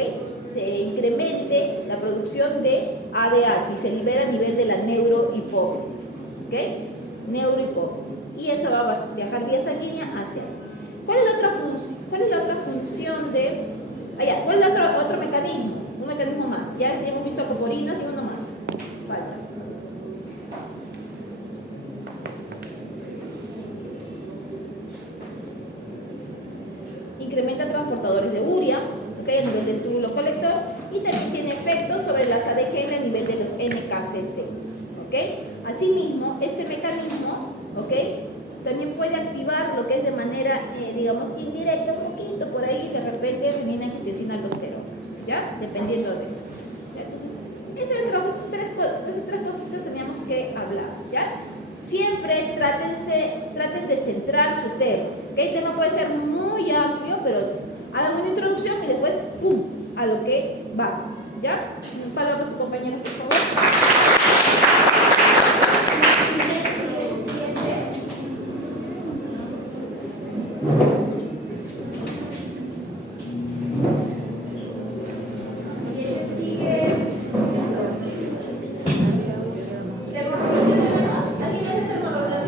se incremente la producción de ADH y se libera a nivel de la neurohipófisis, ¿ok? Neurohipófisis. Y eso va a viajar vía sanguínea hacia ahí. ¿Cuál es la otra función de... ¿Cuál es el otro mecanismo? Un mecanismo más. Ya hemos visto aquaporinas y uno más. Falta. Incrementa transportadores de urea, ¿okay?, a nivel del túbulo colector y también tiene efectos sobre las ADG a nivel de los NKCC. ¿Okay? Asimismo, este mecanismo, ¿okay?, también puede activar lo que es de manera, digamos, indirecta, un poquito por ahí, de repente, renina, angiotensina, aldosterona, ¿ya? Dependiendo de. ¿Ya? Entonces, eso es lo que esas tres cositas teníamos que hablar, ¿ya? Siempre traten de centrar su tema. ¿Okay? El tema puede ser muy amplio, pero hagan una introducción y después, ¡pum!, a lo que va, ¿ya? Palabras a su compañero, por favor.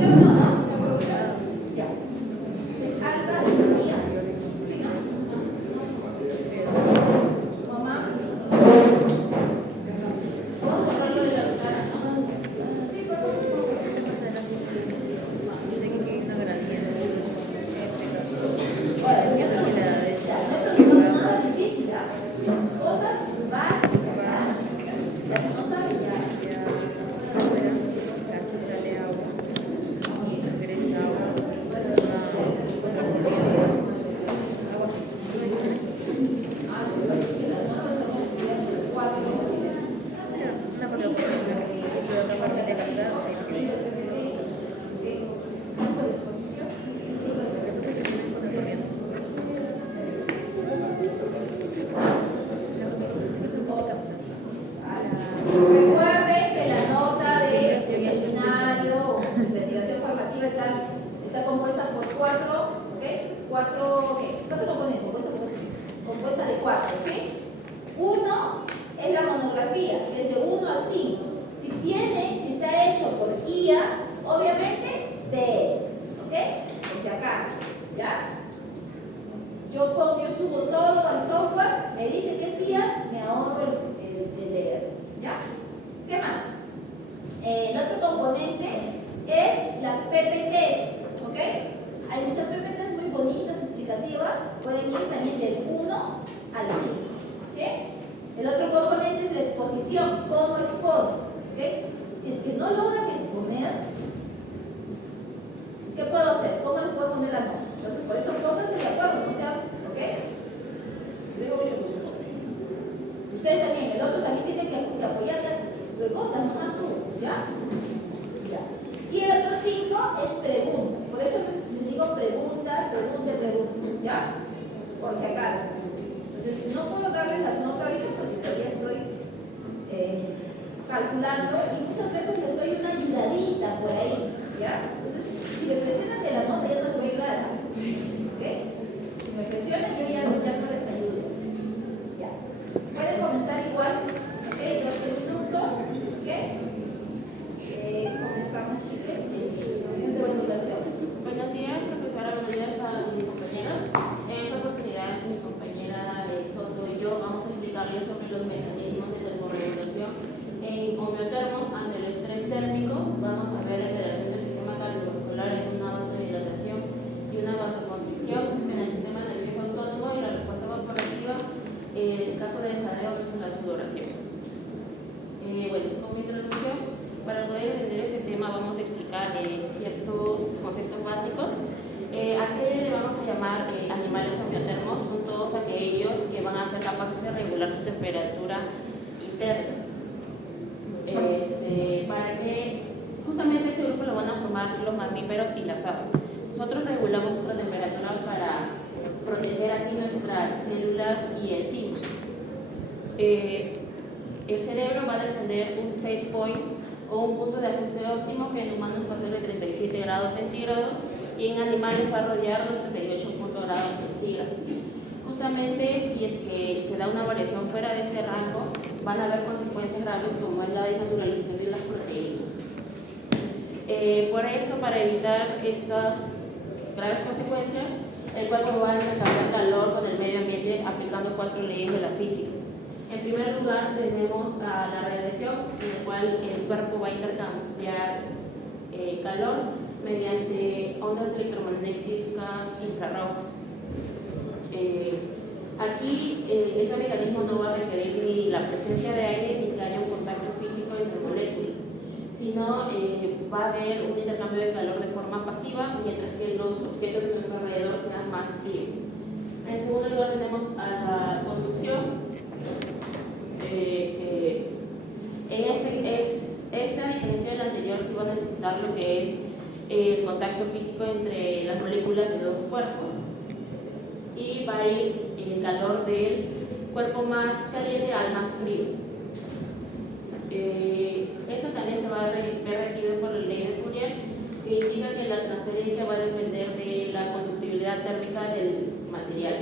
¿Sí o no? ¿La corrupción? Ya. Es alta energía. ¿Sí, no? Mamá. Vamos a borrarlo de la cara. Sí, por favor. Dicen que hay una gran Ahora, ya no es nada difícil, ¿ah? Cosas básicas, ¿ah? Ya no saben ya. aquí sale agua y regresa agua, algo así. Es que las manos están construidas por 4. Una cosa que esto de otra parte de cargar, 5 de PPT, 5 de exposición y 5 de PPT. Recuerden que la nota de seminario o investigación formativa está compuesta por 4 componentes, compuesta de 4, ¿sí? 1 es la monografía, es de 1 a 5. Si está hecho por IA, obviamente 0, ¿ok? Por si acaso, ¿ya? Yo subo todo al software, me dice que es IA, me ahorro el leer, ¿ya? ¿Qué más? El otro componente es las PPTs, ¿ok? Hay muchas PPTs muy bonitas, explicativas, pueden ir también del 1 al 5, ¿sí? El otro componente es la exposición, cómo expongo, ¿ok? Si es que no logran exponer, ¿qué puedo hacer? ¿Cómo les puedo poner la nota? Entonces, por eso pónganse de acuerdo, o sea, ¿ok? Ustedes también, el otro también tiene que apoyar de cosas, nomás tú, ¿ya? Ya. Y el otro 5 es preguntas, por eso les digo pregunta, ¿ya? Por si acaso. Entonces, no puedo darles las notas ahorita porque todavía estoy calculando y muchas veces les doy una ayudadita por ahí, ¿ya? Entonces, si me presionan de la nota ya no les voy a ayudar, ¿ok? Si me presionan yo ya no les ayudo. Ya. Pueden comenzar igual, ¿ok? 12 minutos, ¿ok? Comenzamos, chicos. Reunión de evaluación. Buenos días, profesora. Buenos días a mis compañeros. En esta oportunidad, mi compañera Soto y yo vamos a explicarles sobre los mecanismos de termorregulación en homeotermos ante el estrés térmico. Vamos a ver la interacción del sistema cardiovascular en una vasodilatación y una vasoconstricción en el sistema nervioso autónomo y la respuesta evaporativa en el caso del jadeo versus la sudoración. Bueno, como introducción, para poder entender este tema vamos a explicar ciertos conceptos básicos. ¿A qué le vamos a llamar animales homeotermos? Son todos aquellos que van a ser capaces de regular su temperatura interna. Para que justamente este grupo lo van a formar los mamíferos y las aves. Nosotros regulamos nuestra temperatura para proteger así nuestras células y enzimas. El cerebro va a defender un set point o un punto de ajuste óptimo que en humanos va a ser de 37 grados centígrados y en animales va a rodear los 38 grados centígrados. Justamente si es que se da una variación fuera de este rango, van a haber consecuencias graves como es la desnaturalización de las proteínas. Por eso, para evitar estas graves consecuencias, el cuerpo va a intercambiar calor con el medio ambiente aplicando 4 leyes de la física. En primer lugar tenemos a la radiación, en el cual el cuerpo va a intercambiar calor mediante ondas electromagnéticas infrarrojas. Aquí ese mecanismo no va a requerir ni la presencia de aire ni que haya un contacto físico entre moléculas, sino va a haber un intercambio de calor de forma pasiva, mientras que los objetos de nuestro alrededor sean más fríos. En segundo lugar tenemos a la conducción. Esta, a diferencia de la anterior, sí va a necesitar lo que es el contacto físico entre las moléculas de dos cuerpos y va a ir el calor del cuerpo más caliente al más frío. Eso también se va a ver regido por la ley de Fourier, que indica que la transferencia va a depender de la conductividad térmica del material.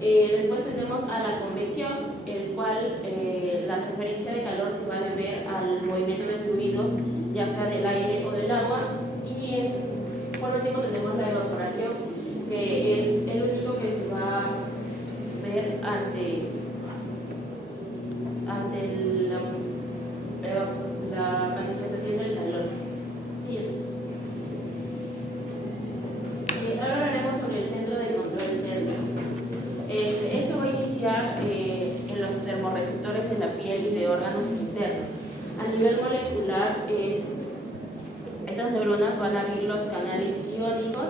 Después tenemos a la convección, el cual la transferencia de calor se va a deber al movimiento de fluidos, ya sea del aire o del agua, y último tenemos la evaporación, que es el único que se va a ver ante la manifestación del calor. Sí. Ahora hablaremos sobre el centro de control térmico. Esto va a iniciar en los termorreceptores de la piel y de órganos internos. A nivel molecular, estas neuronas van a abrir los canales iónicos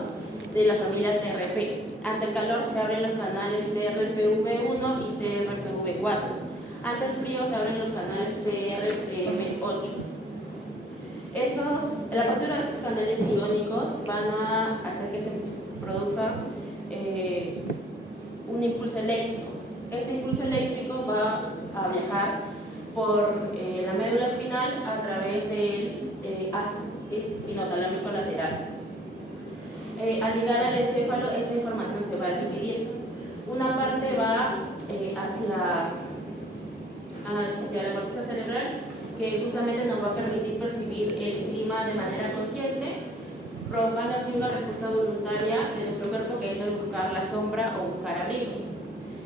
de la familia TRP. Ante el calor se abren los canales TRPV1 y TRPV4. Ante el frío se abren los canales TRPM8. La apertura de estos canales iónicos van a hacer que se produzca un impulso eléctrico. Este impulso eléctrico va a viajar por la médula espinal a través del espinotalámico lateral. Al llegar al encéfalo, esta información se va a dividir. Una parte va hacia la corteza cerebral, que justamente nos va a permitir percibir el clima de manera consciente, provocando así una respuesta voluntaria de nuestro cuerpo, que es el buscar la sombra o buscar abrigo.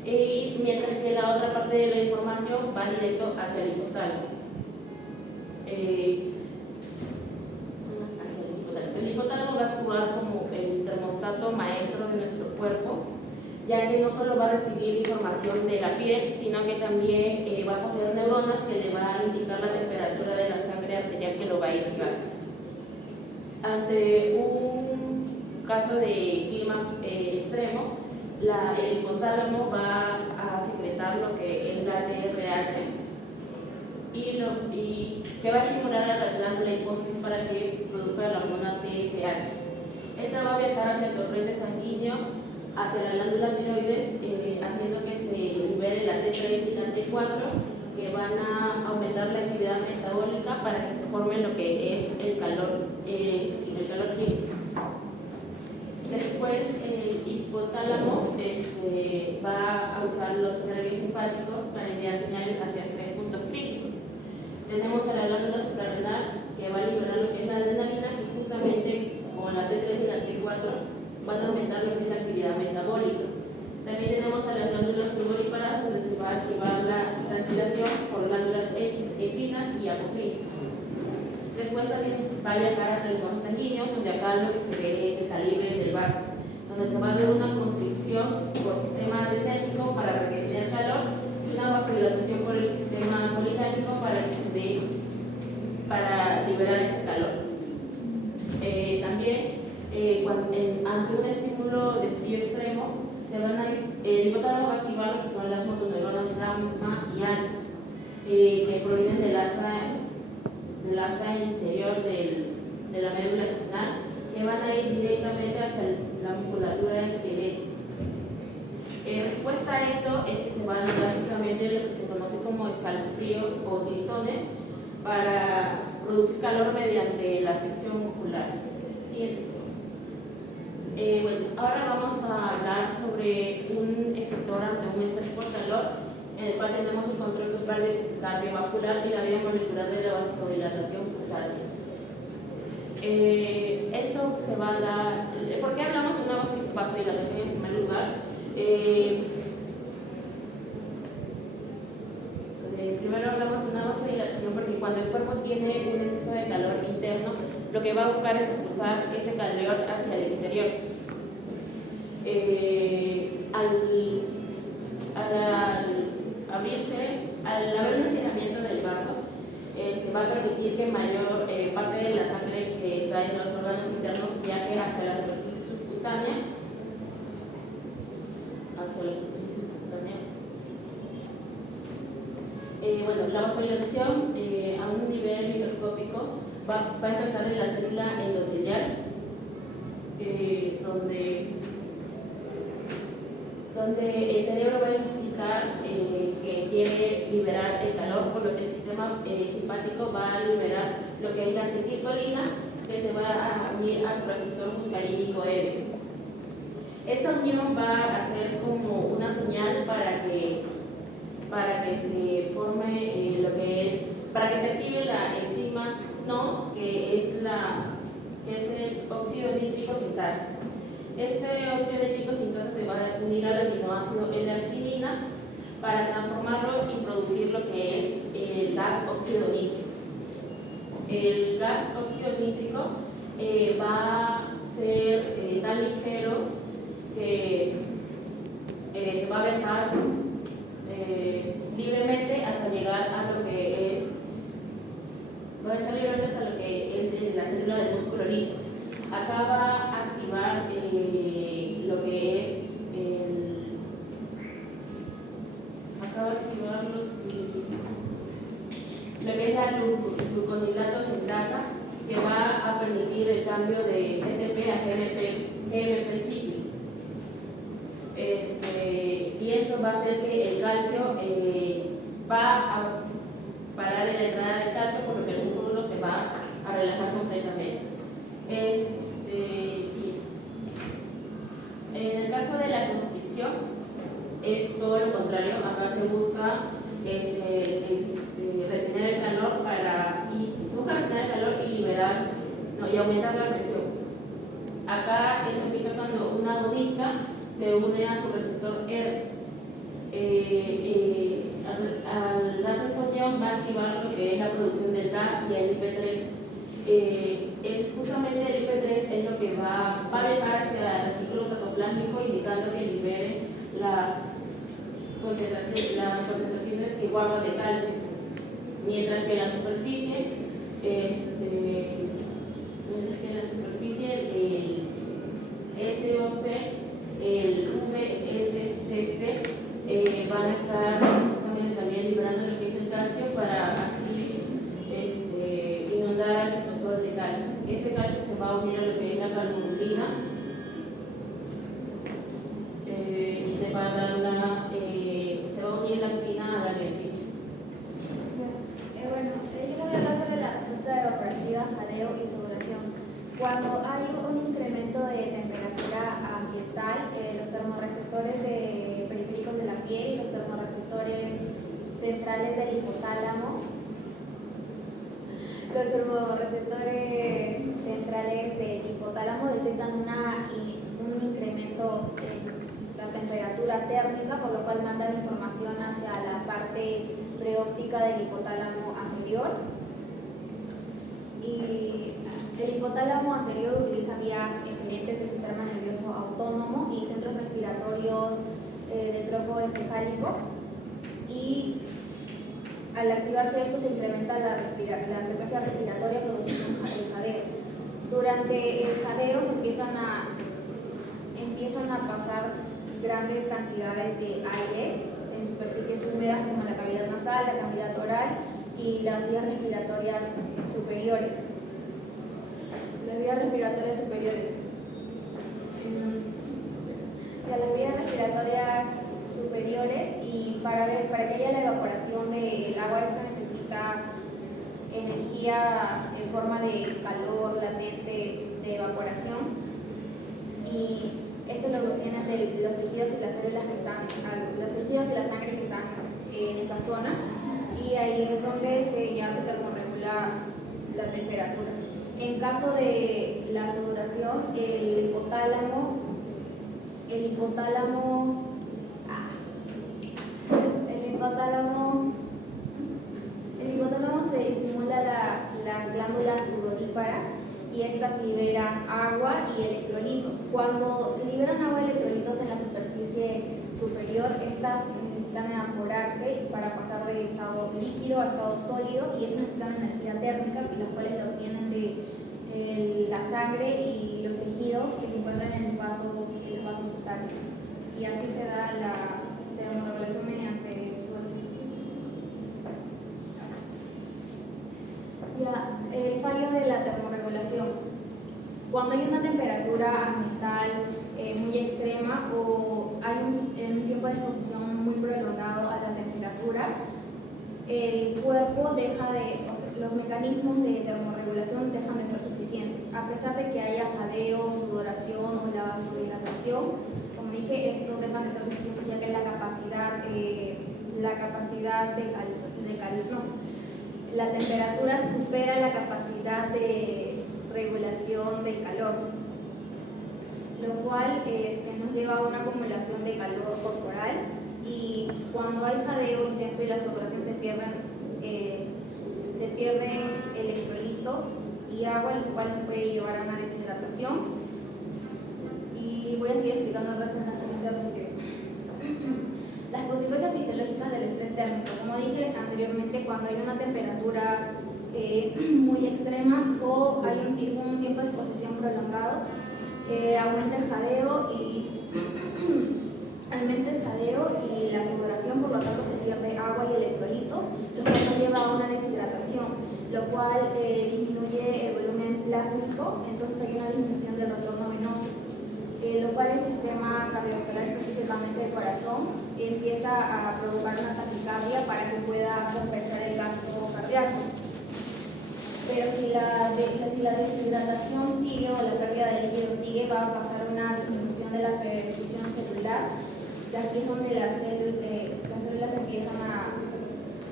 Y mientras que la otra parte de la información va directo hacia el hipotálamo. El hipotálamo va a actuar como el termostato maestro de nuestro cuerpo, ya que no solo va a recibir información de la piel, sino que también va a poseer neuronas que le va a indicar la temperatura de la sangre arterial que lo va a irrigar. Ante un caso de clima extremo, el hipotálamo va a secretar lo que es la TRH y que va a estimular a la glándula hipófisis para que produzca la hormona TSH. Esta va a viajar hacia el torrente sanguíneo, hacia la glándula tiroides, haciendo que se libere la T3 y la T4, que van a aumentar la actividad metabólica para que se forme lo que es el calor químico. Después, el hipotálamo va a usar los nervios simpáticos para enviar señales hacia 3 puntos críticos. Tenemos a la glándula suprarrenal, que va a liberar lo que es la adrenalina, que justamente con la T3 y la T4 van a aumentar lo que es la actividad metabólica. También tenemos a las glándulas sudoríparas, donde se va a activar la transpiración por glándulas equinas y apoclínicas. Después también va a viajar hacia los vasos sanguíneos, donde acá lo que se ve es el calibre del vaso, donde se va a dar una constricción por sistema adrenérgico para retener calor y una vasodilatación por el sistema polinámico para liberar ese calor. También ante un estímulo de frío extremo, el hipotálamo va a activar lo que son las motoneuronas gamma y alfa, que provienen del asta interior de la médula espinal, que van a ir directamente hacia la musculatura esquelética. Respuesta a esto es que se van a dar justamente lo que se conoce como escalofríos o tiritones para producir calor mediante la fricción muscular. Siguiente. Bueno, ahora vamos a hablar sobre un efector ante un estrés por calor, en el cual tenemos el control cardiovascular y la vía molecular de la vasodilatación pulsante. Esto se va a dar. ¿Por qué hablamos de una vasodilatación en primer lugar? Primero hablamos de una vasodilatación porque cuando el cuerpo tiene un exceso de calor interno, lo que va a buscar es expulsar ese calor hacia el exterior. Al haber un estiramiento del vaso, va a permitir que mayor parte de la sangre que está en los órganos internos viaje hacia la superficie subcutánea. Bueno, la vasodilatación a un nivel microscópico va a empezar en la célula endotelial, donde el cerebro va a identificar que quiere liberar el calor, por lo que el sistema simpático va a liberar lo que es la acetilcolina, que se va a unir a su receptor muscarínico F. Esta unión va a ser como una señal para que se forme para que se active la enzima NOS, que es óxido nítrico sintasa. Este óxido nítrico sintasa se va a unir al aminoácido L-arginina para transformarlo y producir lo que es el gas óxido nítrico. El gas óxido nítrico va a ser tan ligero que se va a viajar libremente hasta llegar a lo que es, la célula del músculo liso. Acá va a activar lo que es la gluconilato sintasa, que va a permitir el cambio de GTP a GMP cíclico. Y esto va a hacer que el calcio va a parar en la entrada del calcio, por lo que el músculo se va a relajar completamente. En el caso de la constricción es todo lo contrario. Acá se busca retener el calor y liberar y aumentar la presión. Acá esto empieza cuando un agonista se une a su receptor R. Al darse esa unión va a activar lo que es la producción del DA y el IP3. Justamente el IP3 es lo que va a viajar hacia el retículo cytoplásmico, indicando que libere las concentraciones que guarda de calcio, mientras que en la superficie el SOC, el VSCC van a estar justamente también liberando lo que es el calcio para así inundar al citosol de calcio. Este calcio se va a unir a lo que es la calmodulina y se va a dar se va a unir la actina a la miocina. Bueno, yo voy a hablar sobre la respuesta evaporativa, jadeo y sudoración. Cuando hay un incremento de temperatura ambiental, los termorreceptores periféricos de la piel y los termorreceptores centrales del hipotálamo, detectan un incremento en la temperatura térmica, por lo cual mandan información hacia la parte preóptica del hipotálamo anterior. Y el hipotálamo anterior utiliza vías eferentes del sistema nervioso autónomo y centros respiratorios del tronco encefálico, y al activarse esto se incrementa la frecuencia respiratoria produciendo el jadeo. Durante el jadeo se empiezan a pasar grandes cantidades de aire en superficies húmedas como la cavidad nasal, la cavidad oral y las vías respiratorias superiores. Las vías respiratorias superiores. Y para que haya la evaporación del agua, esta necesita energía en forma de calor latente de evaporación, y esto lo obtienen de los tejidos y las células que están, los tejidos y la sangre que están en esa zona, y ahí es donde ya se termorregula la temperatura. En caso de la sudoración, el hipotálamo se estimula las glándulas sudoríparas, y estas liberan agua y electrolitos. Cuando liberan agua y electrolitos en la superficie superior, estas necesitan evaporarse para pasar de estado líquido a estado sólido, y eso necesitan energía térmica, las cuales la obtienen de la sangre y los tejidos que se encuentran en los vasos cutáneos. Y así se da la termorregulación mediante el fallo de la termorregulación. Cuando hay una temperatura ambiental muy extrema, o hay un tiempo de exposición muy prolongado a la temperatura, el cuerpo los mecanismos de termorregulación dejan de ser suficientes. A pesar de que haya jadeo, sudoración o la vasodilatación, como dije, esto deja de ser suficiente, ya que la temperatura supera la capacidad de regulación del calor, lo cual nos lleva a una acumulación de calor corporal, y cuando hay jadeo intenso y la sudoración se pierden electrolitos y agua, lo cual nos puede llevar a una deshidratación. Y voy a seguir explicando el resto de las consecuencias fisiológicas del estrés térmico. Como dije anteriormente, cuando hay una temperatura muy extrema o hay un tiempo de exposición prolongado, aumenta el jadeo y la sudoración, por lo tanto se pierde agua y electrolitos, lo cual nos lleva a una deshidratación, lo cual disminuye el volumen plásmico, entonces hay una disminución del retorno venoso, lo cual el sistema cardiovascular, específicamente el corazón, empieza a provocar una taquicardia para que pueda compensar el gasto cardíaco. Pero si la deshidratación sigue o la pérdida de líquido sigue, va a pasar una disminución de la perfusión celular. Y aquí es donde las células empiezan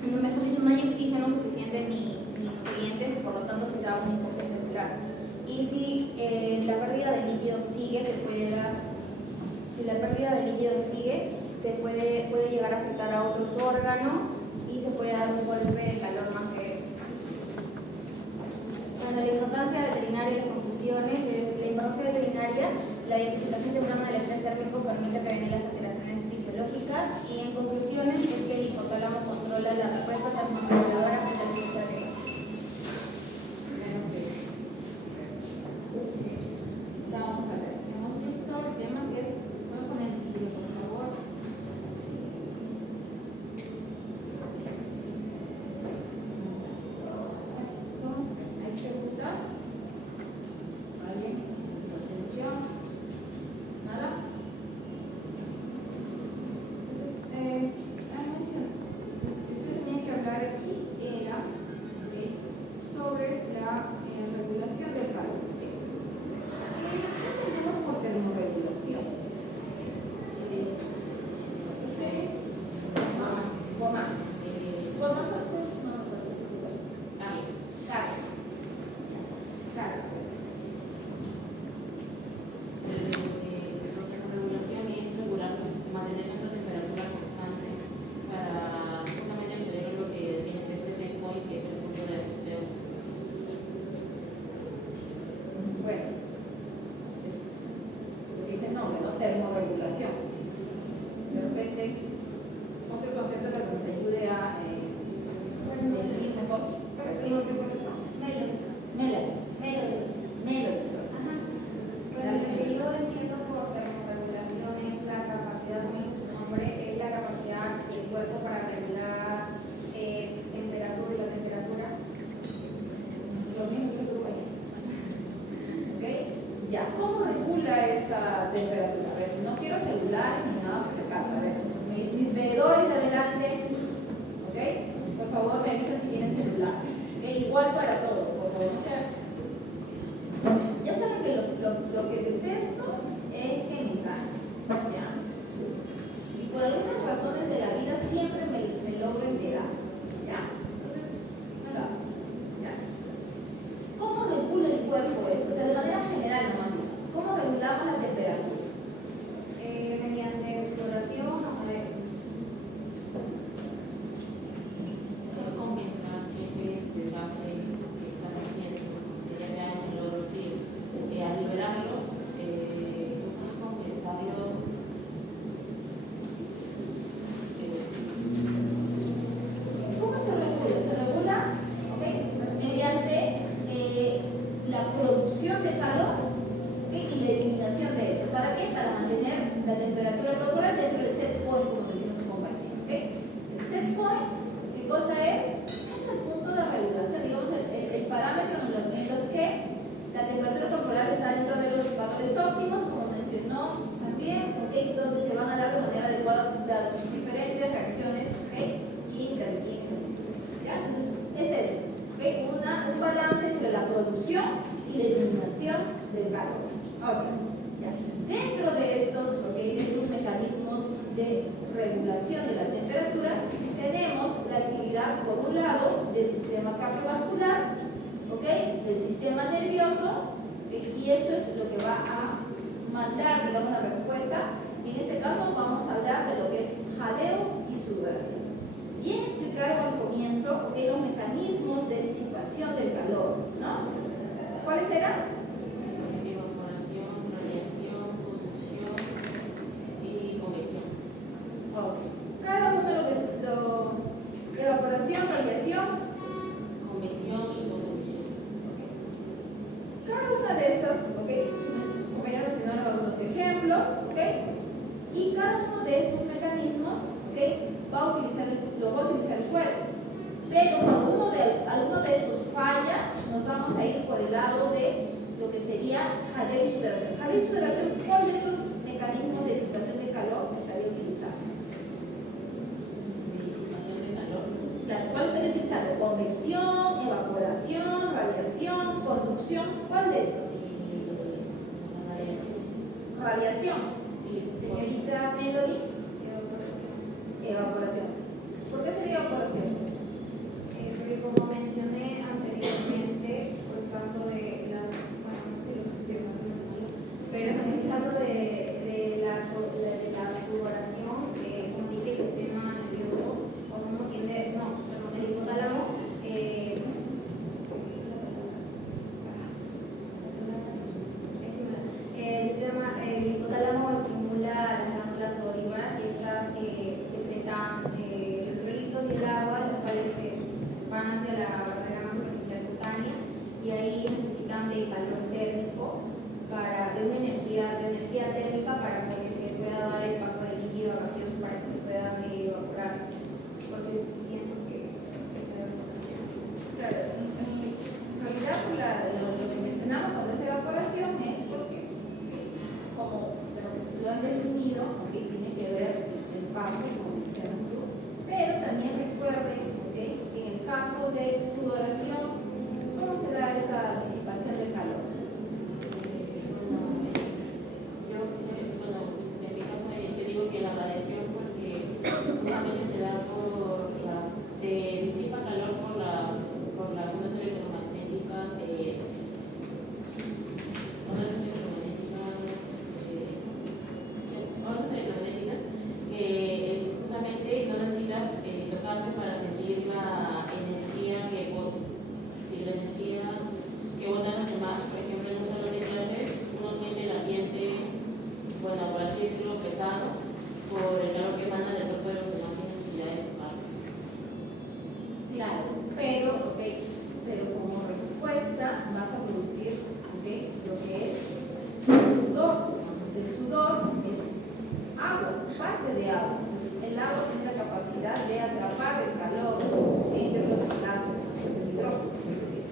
no hay oxígeno suficiente ni nutrientes, por lo tanto se da un enfoque celular. Y si la pérdida de líquido sigue, puede llegar a afectar a otros órganos y se puede dar un golpe de calor más severo. Bueno, la importancia veterinaria y las conclusiones es: la importancia veterinaria, la identificación temprana del estrés térmico permite prevenir las alteraciones fisiológicas, y en conclusiones es que el hipotálamo controla la respuesta termorreguladora frente al flujo de riego. Vamos a ver, hemos visto el tema que es, voy a poner el título, por favor. Vamos a ver, ¿hay preguntas? ¿Alguien? ¿Su atención? ¿Nada? Entonces, esto que tenía que hablar aquí era sobre la regulación del calor. ¿Qué entendemos por termorregulación? Ustedes, Guamán, ¿cuántos no me parece que fue? Carlos. Regulación es regular, mantener nuestra temperatura constante para justamente el cerebro, lo que tiene este set point, que es el punto de ajuste. Bueno, es lo que dice el nombre, ¿no? Termorregulación. De repente, otro concepto para que nos ayude a el ritmo. ¿Cuál es el nombre de eso? Melody. Ajá. Bueno, lo que yo entiendo por termorregulación es la capacidad, como dice su nombre, es la capacidad del cuerpo para regular temperatura y la temperatura. Lo mismo que tú ahí. ¿Ok? Ya, ¿cómo regula esa temperatura? A ver, no quiero celulares ni nada por si acaso. A ver, mis veedores de adelante, ¿ok? Por favor, me avisan si tienen celulares. ¿Ok? Igual para todos, por favor. O sea, ya saben que lo que detesto es que me engañen. ¿Ya? Y por algunas razones de la vida siempre me logro enterar. ¿Ya? Entonces, me lo hago. ¿Ya? ¿Cómo regula el cuerpo eso? O sea, de manera general nomás. ¿Cómo regulamos la temperatura? Mediante sudoración, a ver. Comienza si ese desgaste que están haciendo, que ya sea en el oro frío, al liberarlo, compensarlo. ¿Cómo se regula? Se regula, ¿ok? Mediante la producción de calor, ¿ok? Y la eliminación de eso. ¿Para qué? Para mantener la temperatura corporal dentro del set point, como decimos su compañero. ¿Ok? El set point, ¿qué cosa es? Es el punto de regulación, digamos, el parámetro en los que la temperatura corporal está dentro de los valores óptimos, como mencionó también, ¿ok? Donde se van a dar de manera adecuada las diferentes reacciones, ¿ok? Químicas y químicas. ¿Ya? Entonces, es eso, ¿ok? Un balance entre la producción y la eliminación del calor. Ok, ya. Dentro de estos mecanismos de regulación de la temperatura, tenemos la actividad, por un lado, del sistema cardiovascular, ¿ok? El sistema nervioso, y esto es lo que va a mandar, digamos, la respuesta. En este caso vamos a hablar de lo que es jadeo y sudoración. Bien explicaron al comienzo los mecanismos de disipación del calor, ¿no? ¿Cuáles eran? Evaporación, radiación, conducción y convección. Cada uno de lo que es evaporación, radiación, Convección y conducción. cada una de estas, ¿ok? Voy a mencionar algunos ejemplos, ¿ok? Y cada uno de estos mecanismos, ¿ok? lo va a utilizar el cuerpo. Pero cuando alguno de estos falla, nos vamos a ir por el lado de lo que sería jadeo y sudoración. Jadeo y sudoración, ¿cuál de estos mecanismos de disipación de calor estaría utilizando? Disipación de calor. Claro, ¿cuál estaría utilizando? Convección, evaporación, radiación, conducción. ¿Cuál de estos? La radiación. Radiación. Sí, Señorita Melody. Evaporación. ¿Por qué sería evaporación? Porque como mencioné anteriormente, por el caso de las, bueno, no sé si lo pusieron más o menos, pero en el caso de la sudoración, como dije, el sistema nervioso, cuando uno tiene, no, perdón, el hipotálamo, el hipotálamo estimula las glándulas sudoríparas y estas secretan los hidrolitos y el agua, las cuales van hacia la barrera superficial cutánea y ahí necesitan de calor térmico de una energía térmica para que se pueda dar el paso del líquido a gaseoso para que se puedan evaporar. Porque pienso que Claro, en realidad lo que mencionamos cuando es evaporación es porque, como lo han definido, ¿okay? Tiene que ver el paso, como menciona Su, pero también recuerden, ¿okay? Que en el caso de sudoración, ¿cómo se da esa disipación del calor? En mi caso yo digo que la radiación porque justamente se disipa calor por las ondas electromagnéticas, que justamente no necesitas tocarse para sentir la energía que botan los demás. Por ejemplo, en un salón de clases uno siente el ambiente, bueno, por así decirlo, pesado, por el calor que emana del cuerpo de los demás sin necesidad de tocar. Claro, pero como respuesta vas a producir, ¿okay? Lo que es el sudor. Entonces, el sudor es agua, parte de agua. Entonces, el agua tiene la capacidad de atrapar el calor entre los enlaces de hidrógeno.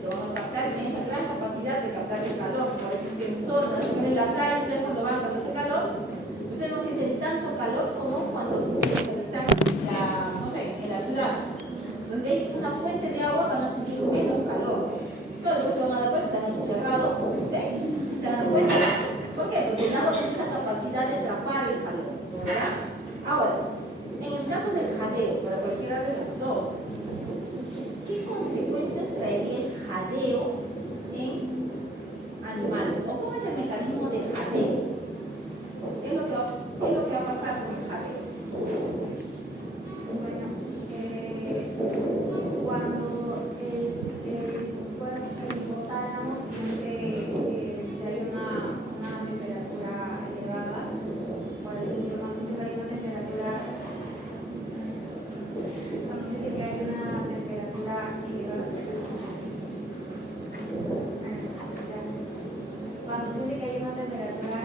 Lo van a captar, tiene esa gran capacidad de captar el calor. Por eso es que en zonas, en la playa, ustedes cuando van, cuando hace calor, ustedes no sienten tanto calor como cuando están no sé, en la ciudad. Donde hay una fuente de agua van a sentir menos calor. Pero después se van a dar cuenta, están achicharrados, se dan cuenta. ¿Por qué? Porque el agua tiene esa capacidad de atrapar el calor, ¿verdad? Ahora, en el caso del jadeo, para cualquiera de las dos, ¿qué consecuencias traería el jadeo en animales? ¿O cómo es el mecanismo del jadeo? ¿Qué es lo que va a pasar con el jadeo? cuando el hipotálamo siente que hay una temperatura elevada, por el ejemplo, cuando siente que hay una temperatura elevada, cuando siente que hay una temperatura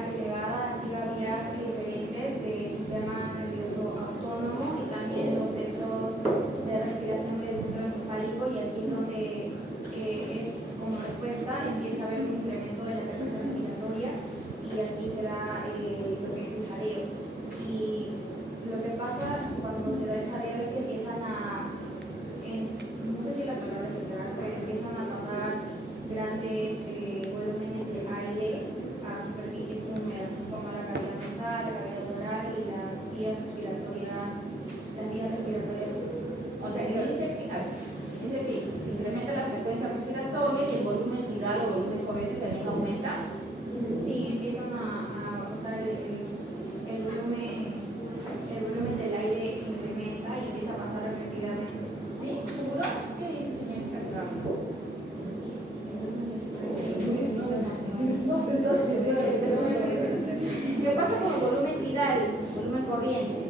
corriente.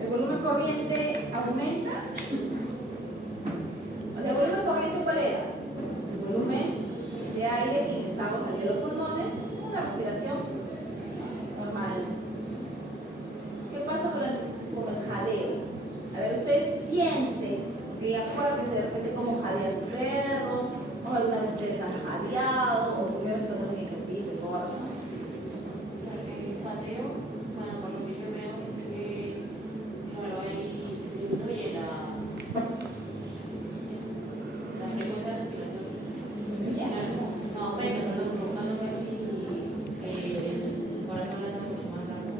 El volumen corriente aumenta. O sea, el volumen corriente, ¿cuál era? El volumen de aire que ingresamos hacia los pulmones, una respiración normal. ¿Qué pasa con el jadeo? A ver, ustedes piensen, que acuérdense de repente cómo jadea su perro, o alguna vez ustedes han jadeado, o primero que hacen ejercicio, y cómo El jadeo, bueno, por lo que yo veo es que, bueno, ahí disminuye la frecuencia respiratoria. No, pero provocando casi el corazón late mucho más rápido.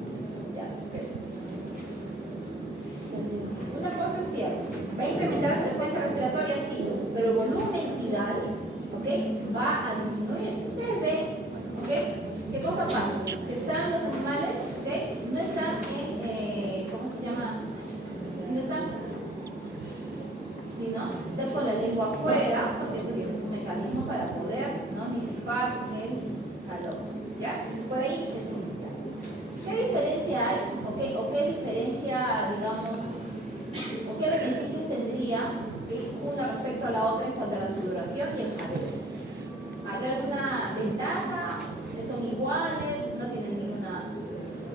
Ya, ok. Una cosa es cierta, va a incrementar la frecuencia respiratoria, sí, pero el volumen tidal, ¿ok?, va a disminuir. Ustedes ven, ¿ok?, ¿qué cosa pasa? Están los animales, ¿ok?, no están en, ¿cómo se llama? No están, ¿sí, no? Están con la lengua afuera, porque ese es un mecanismo para poder, ¿no?, disipar el calor, ¿ya? Entonces por ahí es un vital. ¿Qué diferencia hay? ¿Ok? ¿O qué diferencia, digamos, o qué beneficios tendría una respecto a la otra en cuanto a la sudoración y el jadeo? ¿Habrá alguna ventaja? ¿Son iguales? ¿No tienen ninguna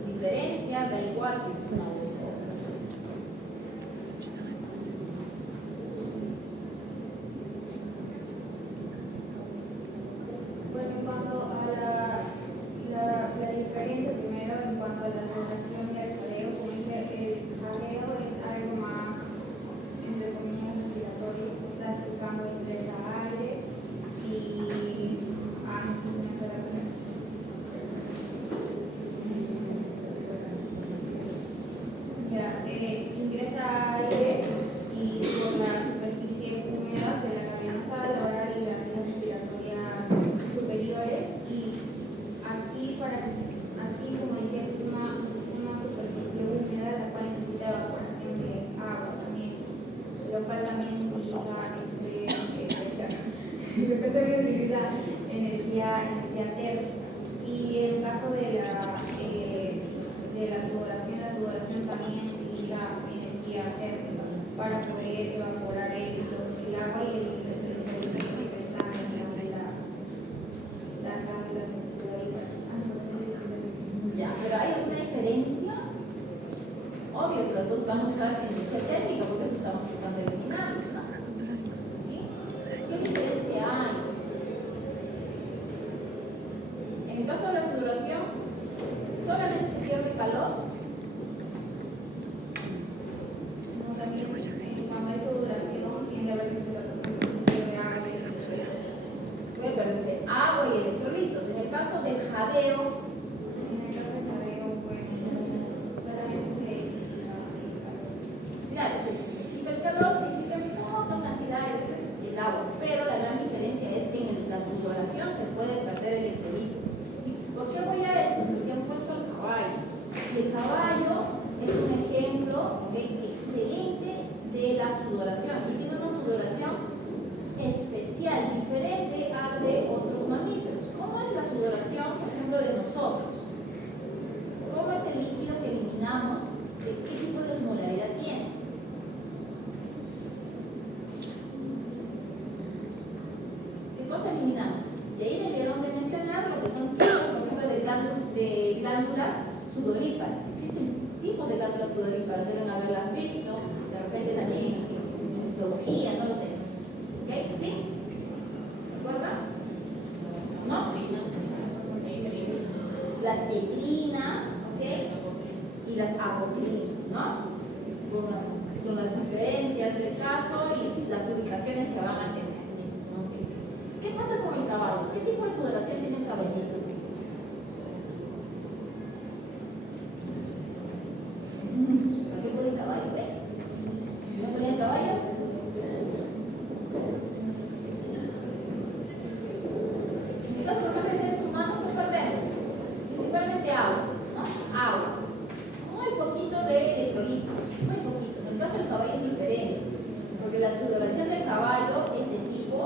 diferencia? Da igual si es una o es otra. Pues en cuanto a la diferencia, primero en cuanto a la sudoración y al jadeo, como dije, el jadeo es algo más, entre comillas, respiratorio, está explicando ingresa aire y ingresa aire y por la superficie húmeda de la cavidad nasal, oral y las vías respiratorias superiores. Y aquí, como dije, es una superficie húmeda la cual necesita evaporación de agua también, lo cual también utiliza energía térmica. Y en caso de la sudoración también utiliza energía térmica para poder evaporar el agua y el líquido que está entre las glándulas sudoríparas. Ya, pero ¿hay alguna diferencia? Obvio que los dos van a usar energía térmica porque eso estamos tratando de eliminar, ¿no? ¿Sí? ¿Qué diferencia hay? En el caso de la sudoración, ¿solamente se pierde calor? No, también cuando hay sudoración tiende a haber deshidratación de agua y electrolitos. Puede perderse agua y electrolitos. En el caso del jadeo, En el caso del jadeo, bueno, solamente se disipa el calor. claro, se disipa el calor, se disipa en pocas cantidades, veces el agua, pero la gran diferencia es que en la sudoración se pueden perder electrolitos. ¿Por qué voy a esto? Porque han puesto el caballo. Y el caballo es un ejemplo excelente de la sudoración y tiene una sudoración especial, diferente al de otros mamíferos. ¿Cómo es la sudoración, por ejemplo, de nosotros? ¿Cómo es el líquido que eliminamos? ¿Qué tipo de osmolaridad tiene? ¿Qué cosa eliminamos? Y ahí debieron de mencionar lo que son tipos, por ejemplo, de glándulas sudoríparas. Existen tipos de glándulas sudoríparas, deben haberlas visto, de repente también en histología, no lo sé. ¿Ok? ¿Sí? ¿Recuerdas? ¿No? Las ecrinas, ¿ok? Y las apocrinas, ¿no? Con las diferencias del caso y las ubicaciones que van a tener. ¿Qué pasa con el caballo? ¿Qué tipo de sudoración tiene el caballito? ¿Por qué puede el caballo? ¿No puede el caballo? Entonces, por ejemplo, seres humanos, ¿qué perdemos? Principalmente agua, ¿no? Agua. Muy poquito de electrolitos, muy poquito. En el caso del caballo es diferente, porque la sudoración del caballo es de tipo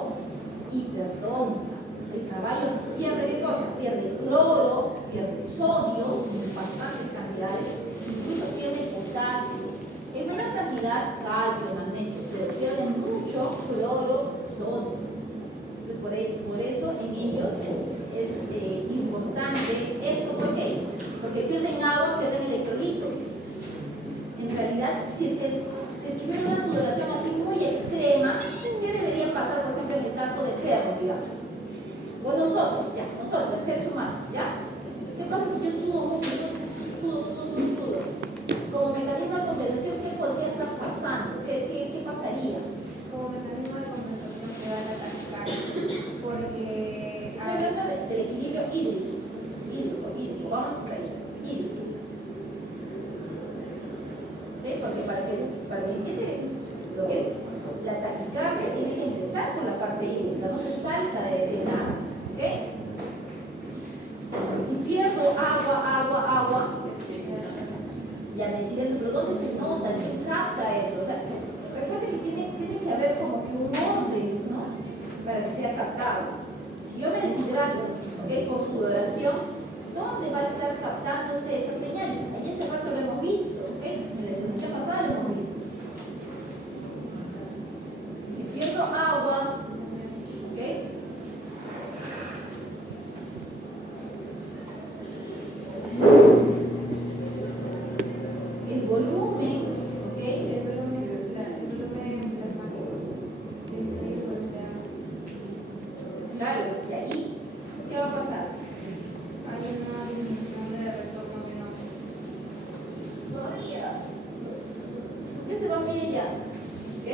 hipertónica. El caballo pierde de cosas, pierde importante esto, ¿por qué? Porque pierden agua, pierden electrolitos. En realidad, si es que hubiera una sudoración así muy extrema, ¿qué debería pasar, por ejemplo, en el caso de perros, digamos? O nosotros, seres humanos, ¿ya? ¿Qué pasa si yo sudo mucho? Sudo. Como mecanismo de compensación, ¿qué podría estar pasando? ¿Qué pasaría? Como mecanismo de compensación se va a atacar porque Estoy hablando del equilibrio hídrico, vamos a ver, hídrico. ¿Okay? Porque para que empiece lo que es la taquicardia, tiene que empezar con la parte hídrica, no se salta de nada. ¿Okay? Si pierdo agua, ya me decían, pero ¿dónde se nota? ¿Quién capta eso? O sea, recuerden que tiene que haber como que un orden, ¿no? Para que sea captado. Si yo me deshidrato, ¿okay? Por sudoración, ¿dónde va a estar captándose esa señal? Ahí ese rato lo hemos visto, ¿okay? En la exposición pasada lo hemos visto. Si pierdo agua, ¿okay? El volumen, ¿ok? el volumen plasmático. Claro, y ahí, ¿qué va a pasar? Hay una disminución de retorno Todavía. ¿Qué se va a medir ya? ¿Ok?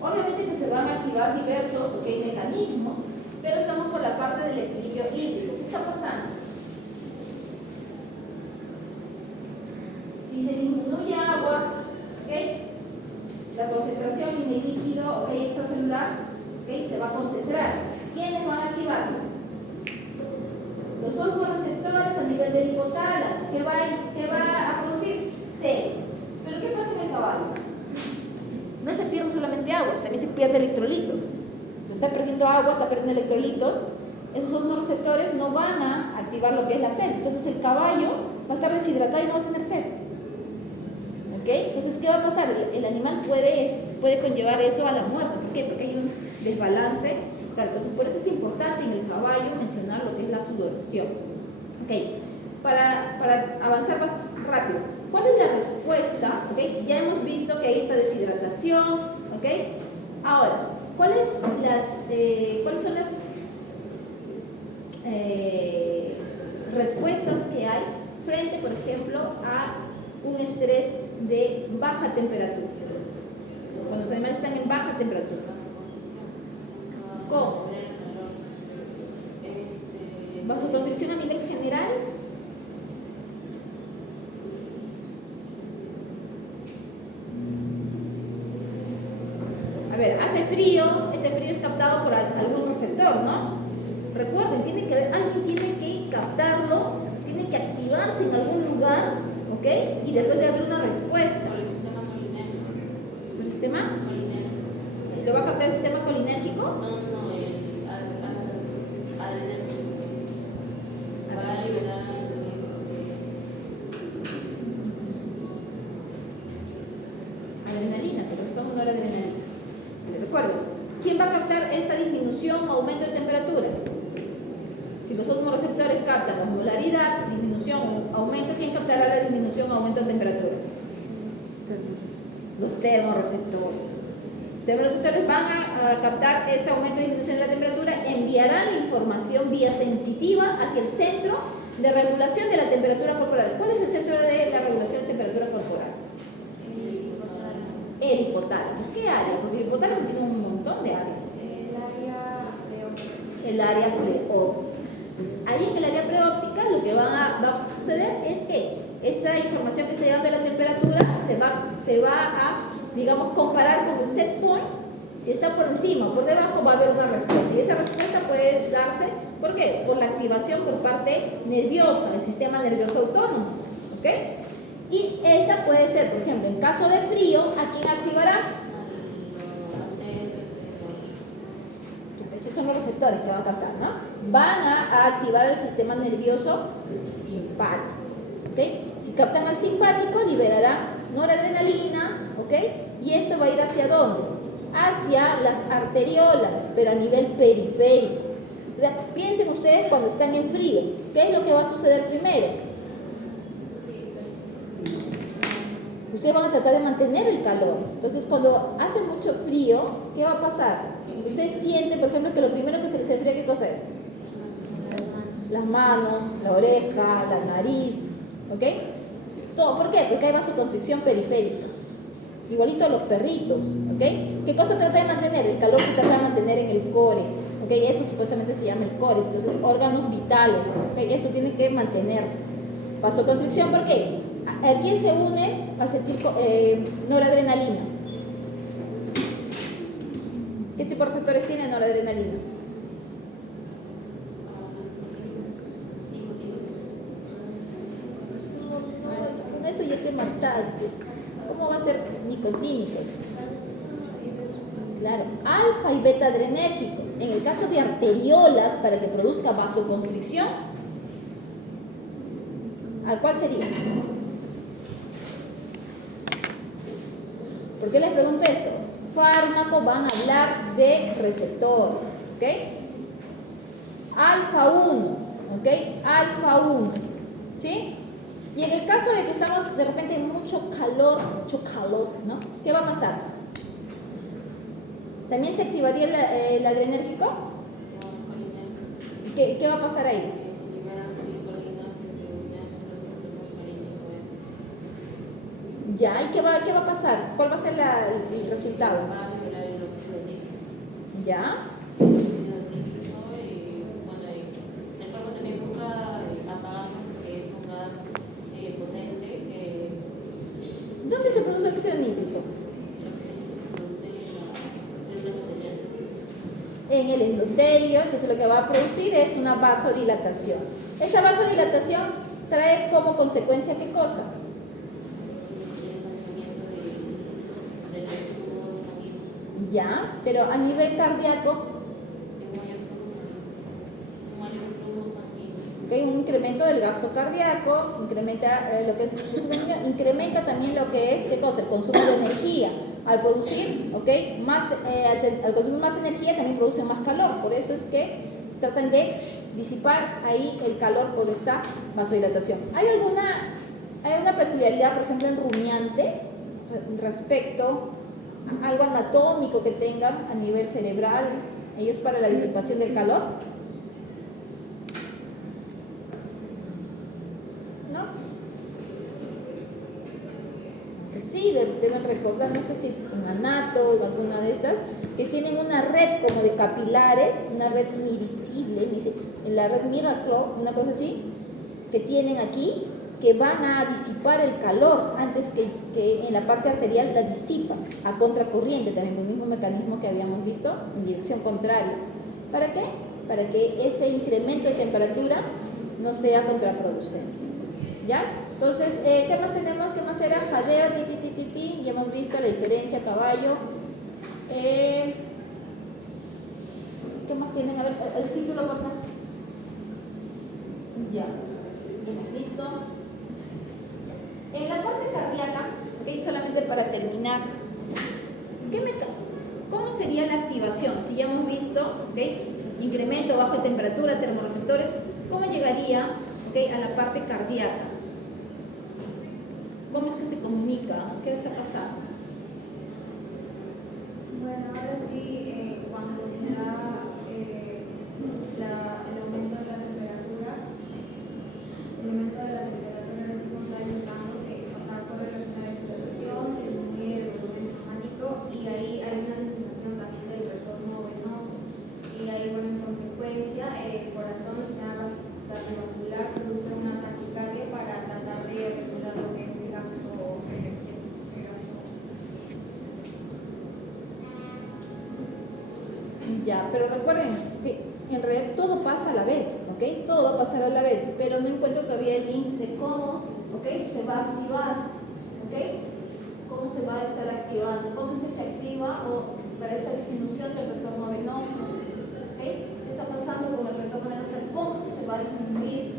Obviamente que se van a activar diversos, ¿ok? Mecanismos, pero estamos por la parte del equilibrio hídrico. ¿Qué está pasando? Si se disminuye agua, ¿ok? La concentración en el líquido, ¿ok? Extracelular, ¿ok? Se va a concentrar. ¿Quiénes van a activarse? Los fosforeceptores a nivel del hipotálamo. ¿Qué va a producir? Células. ¿Pero qué pasa en el caballo? No se pierde solamente agua, también se pierde electrolitos. Entonces está perdiendo agua, está perdiendo electrolitos. Esos fosforeceptores no van a activar lo que es la sed. Entonces el caballo va a estar deshidratado y no va a tener sed. ¿Ok? Entonces, ¿qué va a pasar? El animal puede conllevar eso a la muerte. ¿Por qué? Porque hay un desbalance. Entonces, por eso es importante en el caballo mencionar lo que es la sudoración. ¿Ok? Para avanzar más rápido, ¿cuál es la respuesta? ¿Ok? Ya hemos visto que hay esta deshidratación. ¿Ok? Ahora, ¿cuáles son las respuestas que hay frente, por ejemplo, a un estrés de baja temperatura? Cuando los animales están en baja temperatura. ¿Cómo? Vasoconstricción a nivel general. A ver, hace frío, ese frío es captado por algún receptor, ¿no? Recuerden, alguien tiene que captarlo, tiene que activarse en algún lugar, ¿ok? Y después de haber una respuesta. ¿El sistema? ¿Lo va a captar el sistema colinérgico? No, va a liberar adrenalina, pero son no la adrenalina. Recuerden, ¿quién va a captar esta disminución o aumento de temperatura? Si los osmoreceptores captan osmolaridad, disminución o aumento, ¿quién captará la disminución o aumento de temperatura? Los termorreceptores. Los termorreceptores van a captar este aumento y disminución de la temperatura, enviarán la información vía sensitiva hacia el centro de regulación de la temperatura corporal. ¿Cuál es el centro de la regulación de temperatura corporal? El hipotálamo. ¿Qué área? Porque el hipotálamo tiene un montón de áreas. El área preóptica. Pues ahí en el área preóptica lo que va a suceder es que esa información que está llegando de la temperatura se va a, digamos, comparar con el set point. Si está por encima o por debajo va a haber una respuesta. Y esa respuesta puede darse, ¿por qué? Por la activación por parte nerviosa, el sistema nervioso autónomo. ¿Ok? Y esa puede ser, por ejemplo, en caso de frío, ¿a quién activará? Esos son los receptores que van a captar, ¿no? Van a activar el sistema nervioso simpático. ¿Ok? Si captan al simpático, liberará noradrenalina, ¿ok? Y esto va a ir ¿hacia dónde? Hacia las arteriolas, pero a nivel periférico. O sea, piensen ustedes cuando están en frío, ¿qué es lo que va a suceder primero? Ustedes van a tratar de mantener el calor. Entonces, cuando hace mucho frío, ¿qué va a pasar? Ustedes sienten, por ejemplo, que lo primero que se les enfría, ¿qué cosa es? Las manos, la oreja, la nariz, ¿ok? Todo. ¿Por qué? Porque hay vasoconstricción periférica. Igualito a los perritos, ¿ok? ¿Qué cosa trata de mantener? El calor se trata de mantener en el core, ¿ok? Esto supuestamente se llama el core, entonces órganos vitales, ¿ok? Esto tiene que mantenerse. Vasoconstricción, ¿por qué? ¿A quién se une noradrenalina? ¿Qué tipo de receptores tiene noradrenalina? Con eso ya te mataste. ¿Cómo va a ser nicotínicos? Claro, alfa y beta adrenérgicos. En el caso de arteriolas, para que produzca vasoconstricción, ¿a cuál sería? ¿Por qué les pregunto esto? Fármaco, van a hablar de receptores, ¿ok? Alfa 1, ¿ok? Alfa 1, ¿sí? Y en el caso de que estamos de repente en mucho calor, ¿no? ¿Qué va a pasar? ¿También se activaría el adrenérgico? ¿Qué va a pasar ahí? Ya, ¿y qué va a pasar? ¿Cuál va a ser el resultado? ¿Ya? ¿Dónde se produce óxido nítrico? En el endotelio, entonces lo que va a producir es una vasodilatación. Esa vasodilatación trae como consecuencia ¿qué cosa? Ya, pero a nivel cardíaco, ¿okay? Un incremento del gasto cardíaco, incrementa lo que es flujo sanguíneo, incrementa también lo que es, ¿qué cosa? El consumo de energía. Al producir, ¿okay? Al consumir más energía también producen más calor. Por eso es que tratan de disipar ahí el calor por esta vasodilatación. ¿Hay alguna peculiaridad, por ejemplo, en rumiantes respecto a algo anatómico que tengan a nivel cerebral, ellos para la disipación del calor? ¿No? Que sí, deben recordar, no sé si es en anato o alguna de estas, que tienen una red como de capilares, una red mirisible, dice, en la red Miracle, una cosa así, que tienen aquí, que van a disipar el calor antes que en la parte arterial la disipan a contracorriente, también por el mismo mecanismo que habíamos visto en dirección contraria. ¿Para qué? Para que ese incremento de temperatura no sea contraproducente. ¿Ya? Entonces, ¿qué más tenemos? ¿Qué más era? Jadeo, ti. Ya hemos visto la diferencia, caballo. ¿Qué más tienen? A ver, el título, por favor. Ya. Hemos visto. En la parte cardíaca, ¿okay? Solamente para terminar, ¿cómo sería la activación? Si ya hemos visto, ¿okay? Incremento bajo de temperatura, termorreceptores, ¿cómo llegaría, ¿okay? A la parte cardíaca? ¿Cómo es que se comunica? ¿Qué está pasando? Bueno, ahora sí, cuando se da el aumento de la temperatura, es contraindicando, o sea, corre la deshidratación, se disminuye el volumen plasmático y ahí hay una disminución también del retorno venoso. Y ahí, bueno, en consecuencia, el corazón cardiovascular produce una taquicardia para tratar de regular lo que es el gasto. Ya, pero recuerden que en realidad todo pasa a la vez, ¿ok? Todo va a pasar a la vez, pero no encuentro todavía el link de cómo, ¿ok? Se va a activar, ¿ok? ¿Cómo se va a estar activando? ¿Cómo es que se activa para esta disminución del retorno venoso? ¿Ok? ¿Qué está pasando con el retorno venoso? ¿Cómo es que se va a disminuir?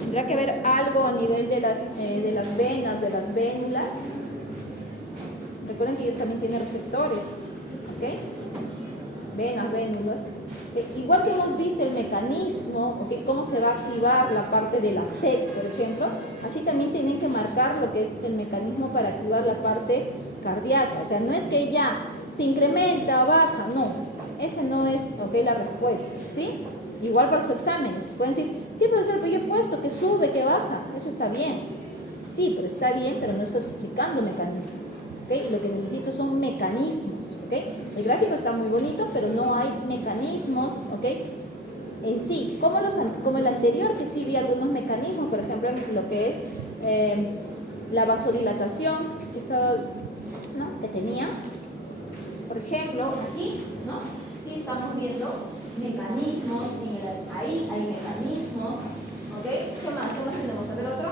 Tendrá que ver algo a nivel de las venas, de las vénulas. Recuerden que ellos también tienen receptores, ¿ok? venas, vénulas. Igual que hemos visto el mecanismo, ¿ok? Cómo se va a activar la parte de la sed, por ejemplo, así también tienen que marcar lo que es el mecanismo para activar la parte cardíaca. O sea, no es que ya se incrementa o baja, no. Esa no es, ¿ok?, la respuesta, ¿sí? Igual para sus exámenes. Pueden decir, sí, profesor, pero yo he puesto que sube, que baja. Eso está bien. Sí, pero está bien, pero no estás explicando mecanismos. ¿Okay? Lo que necesito son mecanismos. ¿Okay? El gráfico está muy bonito, pero no hay mecanismos, ¿okay?, en sí. Como el anterior, que sí vi algunos mecanismos, por ejemplo, en lo que es la vasodilatación, que tenía. Por ejemplo, aquí, ¿no? Sí estamos viendo mecanismos, ahí hay mecanismos. ¿Ok? ¿Qué más tenemos? A ver otro.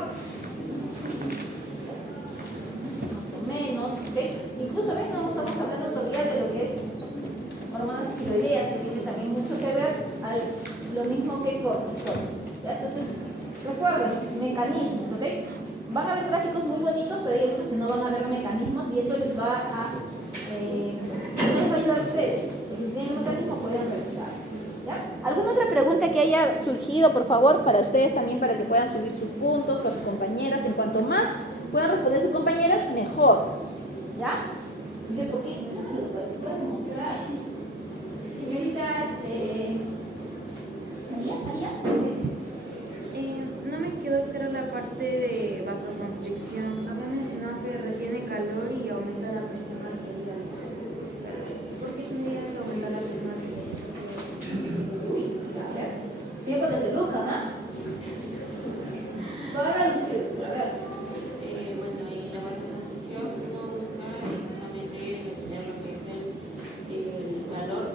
Menos, ¿ok? Incluso ven, no estamos hablando todavía de lo que es hormonas tiroideas, que tiene también mucho que ver lo mismo que cortisol. ¿Ya? Entonces, recuerden, mecanismos, ¿ok? Van a ver gráficos muy bonitos, pero hay otros que no van a ver mecanismos y eso les va a no les va a ayudar a ustedes. Porque si tienen mecanismos pueden revisar. ¿Ya? ¿Alguna otra pregunta que haya surgido, por favor, para ustedes también, para que puedan subir sus puntos para sus compañeras? En cuanto más puedan responder sus compañeras, mejor. ¿Ya? Dice, ¿por qué? No me lo puedo mostrar. Señorita, allá. No me quedó clara la parte de vasoconstricción. Había mencionado que retiene calor y aumenta la presión arterial. ¿Por qué tendría que aumentar la presión arterial? Uy, a ver. Tiempo que se buscan, ¿ah? Va a ver ustedes, a ver. Bueno, y la vasoconstricción no busca justamente retener lo que es el calor.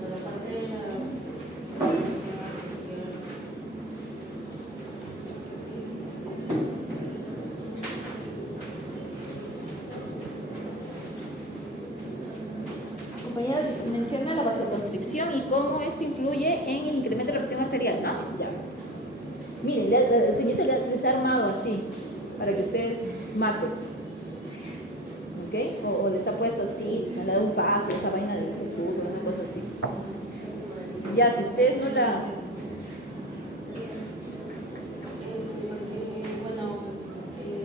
Por la parte de la Compañera menciona la vasoconstricción y cómo esto influye en el incremento de la presión arterial, ¿no? Ya. Miren, el señorita les ha armado así, para que ustedes maten. ¿Ok? O les ha puesto así, le ha dado un pase, esa vaina del fútbol, una cosa así. Ya, si ustedes no la...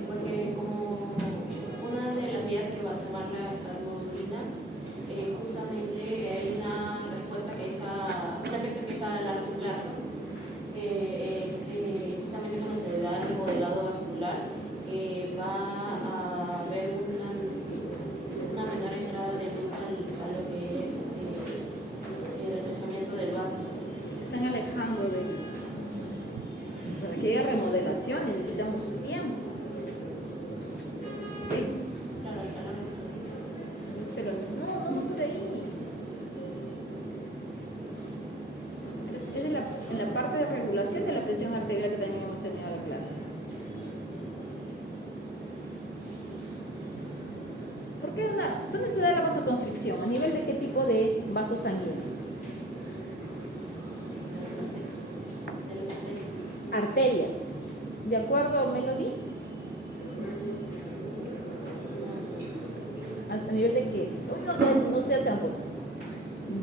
porque como una de las vías que va a tomar la calmodulina, justamente hay una respuesta que es un efecto que es a largo plazo, que es justamente cuando se da el remodelado vascular, va a haber una menor entrada de luz a lo que es el estrechamiento del vaso. Se están alejando de... Para que haya remodelación necesitamos tiempo. ¿Ok? Claro, Pero no por ahí. Es en la parte de regulación de la presión arterial que también hemos tenido en la clase. ¿Por qué ¿Dónde se da la vasoconstricción? ¿A nivel de qué tipo de vasos sanguíneos? Arterias. ¿De acuerdo, Melody? ¿A nivel de qué? Uy, no sea tramposa.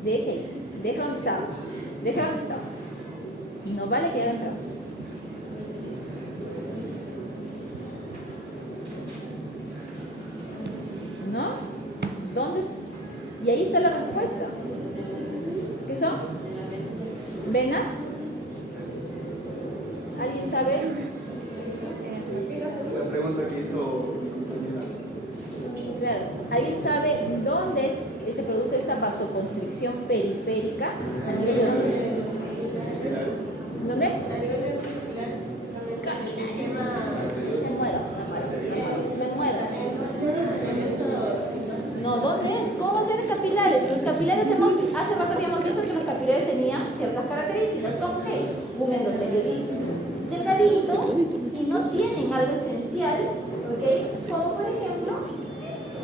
Deja donde estamos. No vale que hagan trampa. ¿No? ¿Dónde? Y ahí está la respuesta. ¿Qué son? ¿Venas? ¿Alguien sabe? La pregunta que hizo mi compañera. Claro. ¿Alguien sabe dónde se produce esta vasoconstricción periférica? ¿A nivel de dónde? ¿Dónde? Capilares. Me muero. No, ¿dónde es? ¿Cómo va a ser en capilares? Los capilares hace rato habíamos visto que los capilares tenían ciertas características. ¿Con qué? Un endotelio delgadito y no tienen algo esencial, ¿ok? Como por ejemplo esto.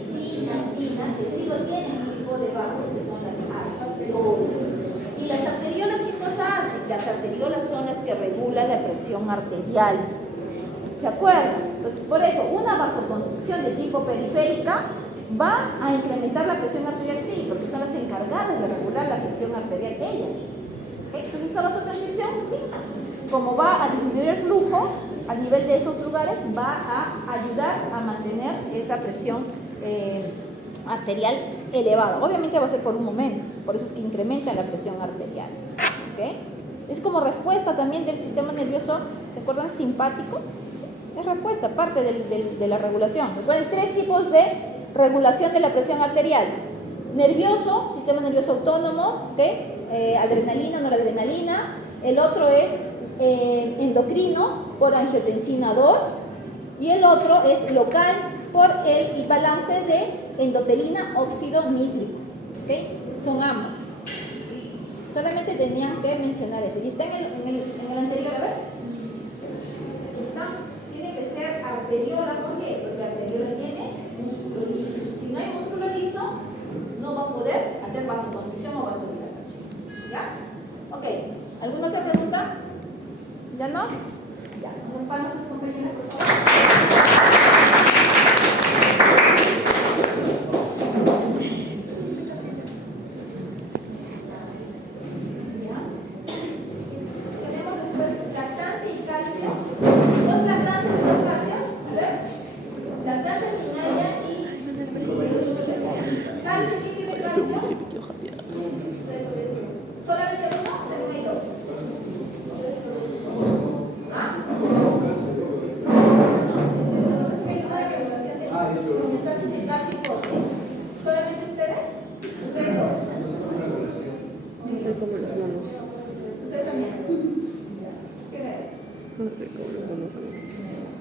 Sinatina, que sí lo tienen un tipo de vasos que son las arteriolas. ¿Y las arteriolas qué cosa hacen? Las arteriolas son las que regulan la presión arterial. ¿Se acuerdan? Entonces, por eso, una vasoconstricción de tipo periférica va a incrementar la presión arterial, sí, porque son las encargadas de regular la presión arterial ellas. ¿Ok? Entonces esa vasoconstricción, como va a disminuir el flujo a nivel de esos lugares, va a ayudar a mantener esa presión arterial elevada. Obviamente va a ser por un momento, por eso es que incrementa la presión arterial. ¿Ok? Es como respuesta también del sistema nervioso, ¿se acuerdan? Simpático. ¿Sí? Es respuesta, parte de la regulación. Recuerden, 3 tipos de regulación de la presión arterial. Nervioso, sistema nervioso autónomo, ¿okay? Adrenalina, noradrenalina. El otro es endocrino por angiotensina 2 y el otro es local por el balance de endotelina óxido nítrico. ¿Okay? Son ambas. Solamente tenían que mencionar eso. ¿Y está en el anterior? A ver. ¿Está? Tiene que ser arteriola. ¿Por qué? Porque arteriola tiene músculo liso. Si no hay músculo liso, no va a poder hacer vasoconstricción o vasodilatación. ¿Ya? Ok. ¿Alguna otra pregunta? ¿Ya no? Ya. Acompáñame a tus compañeras, por favor. No sé cómo lo vamos a ver.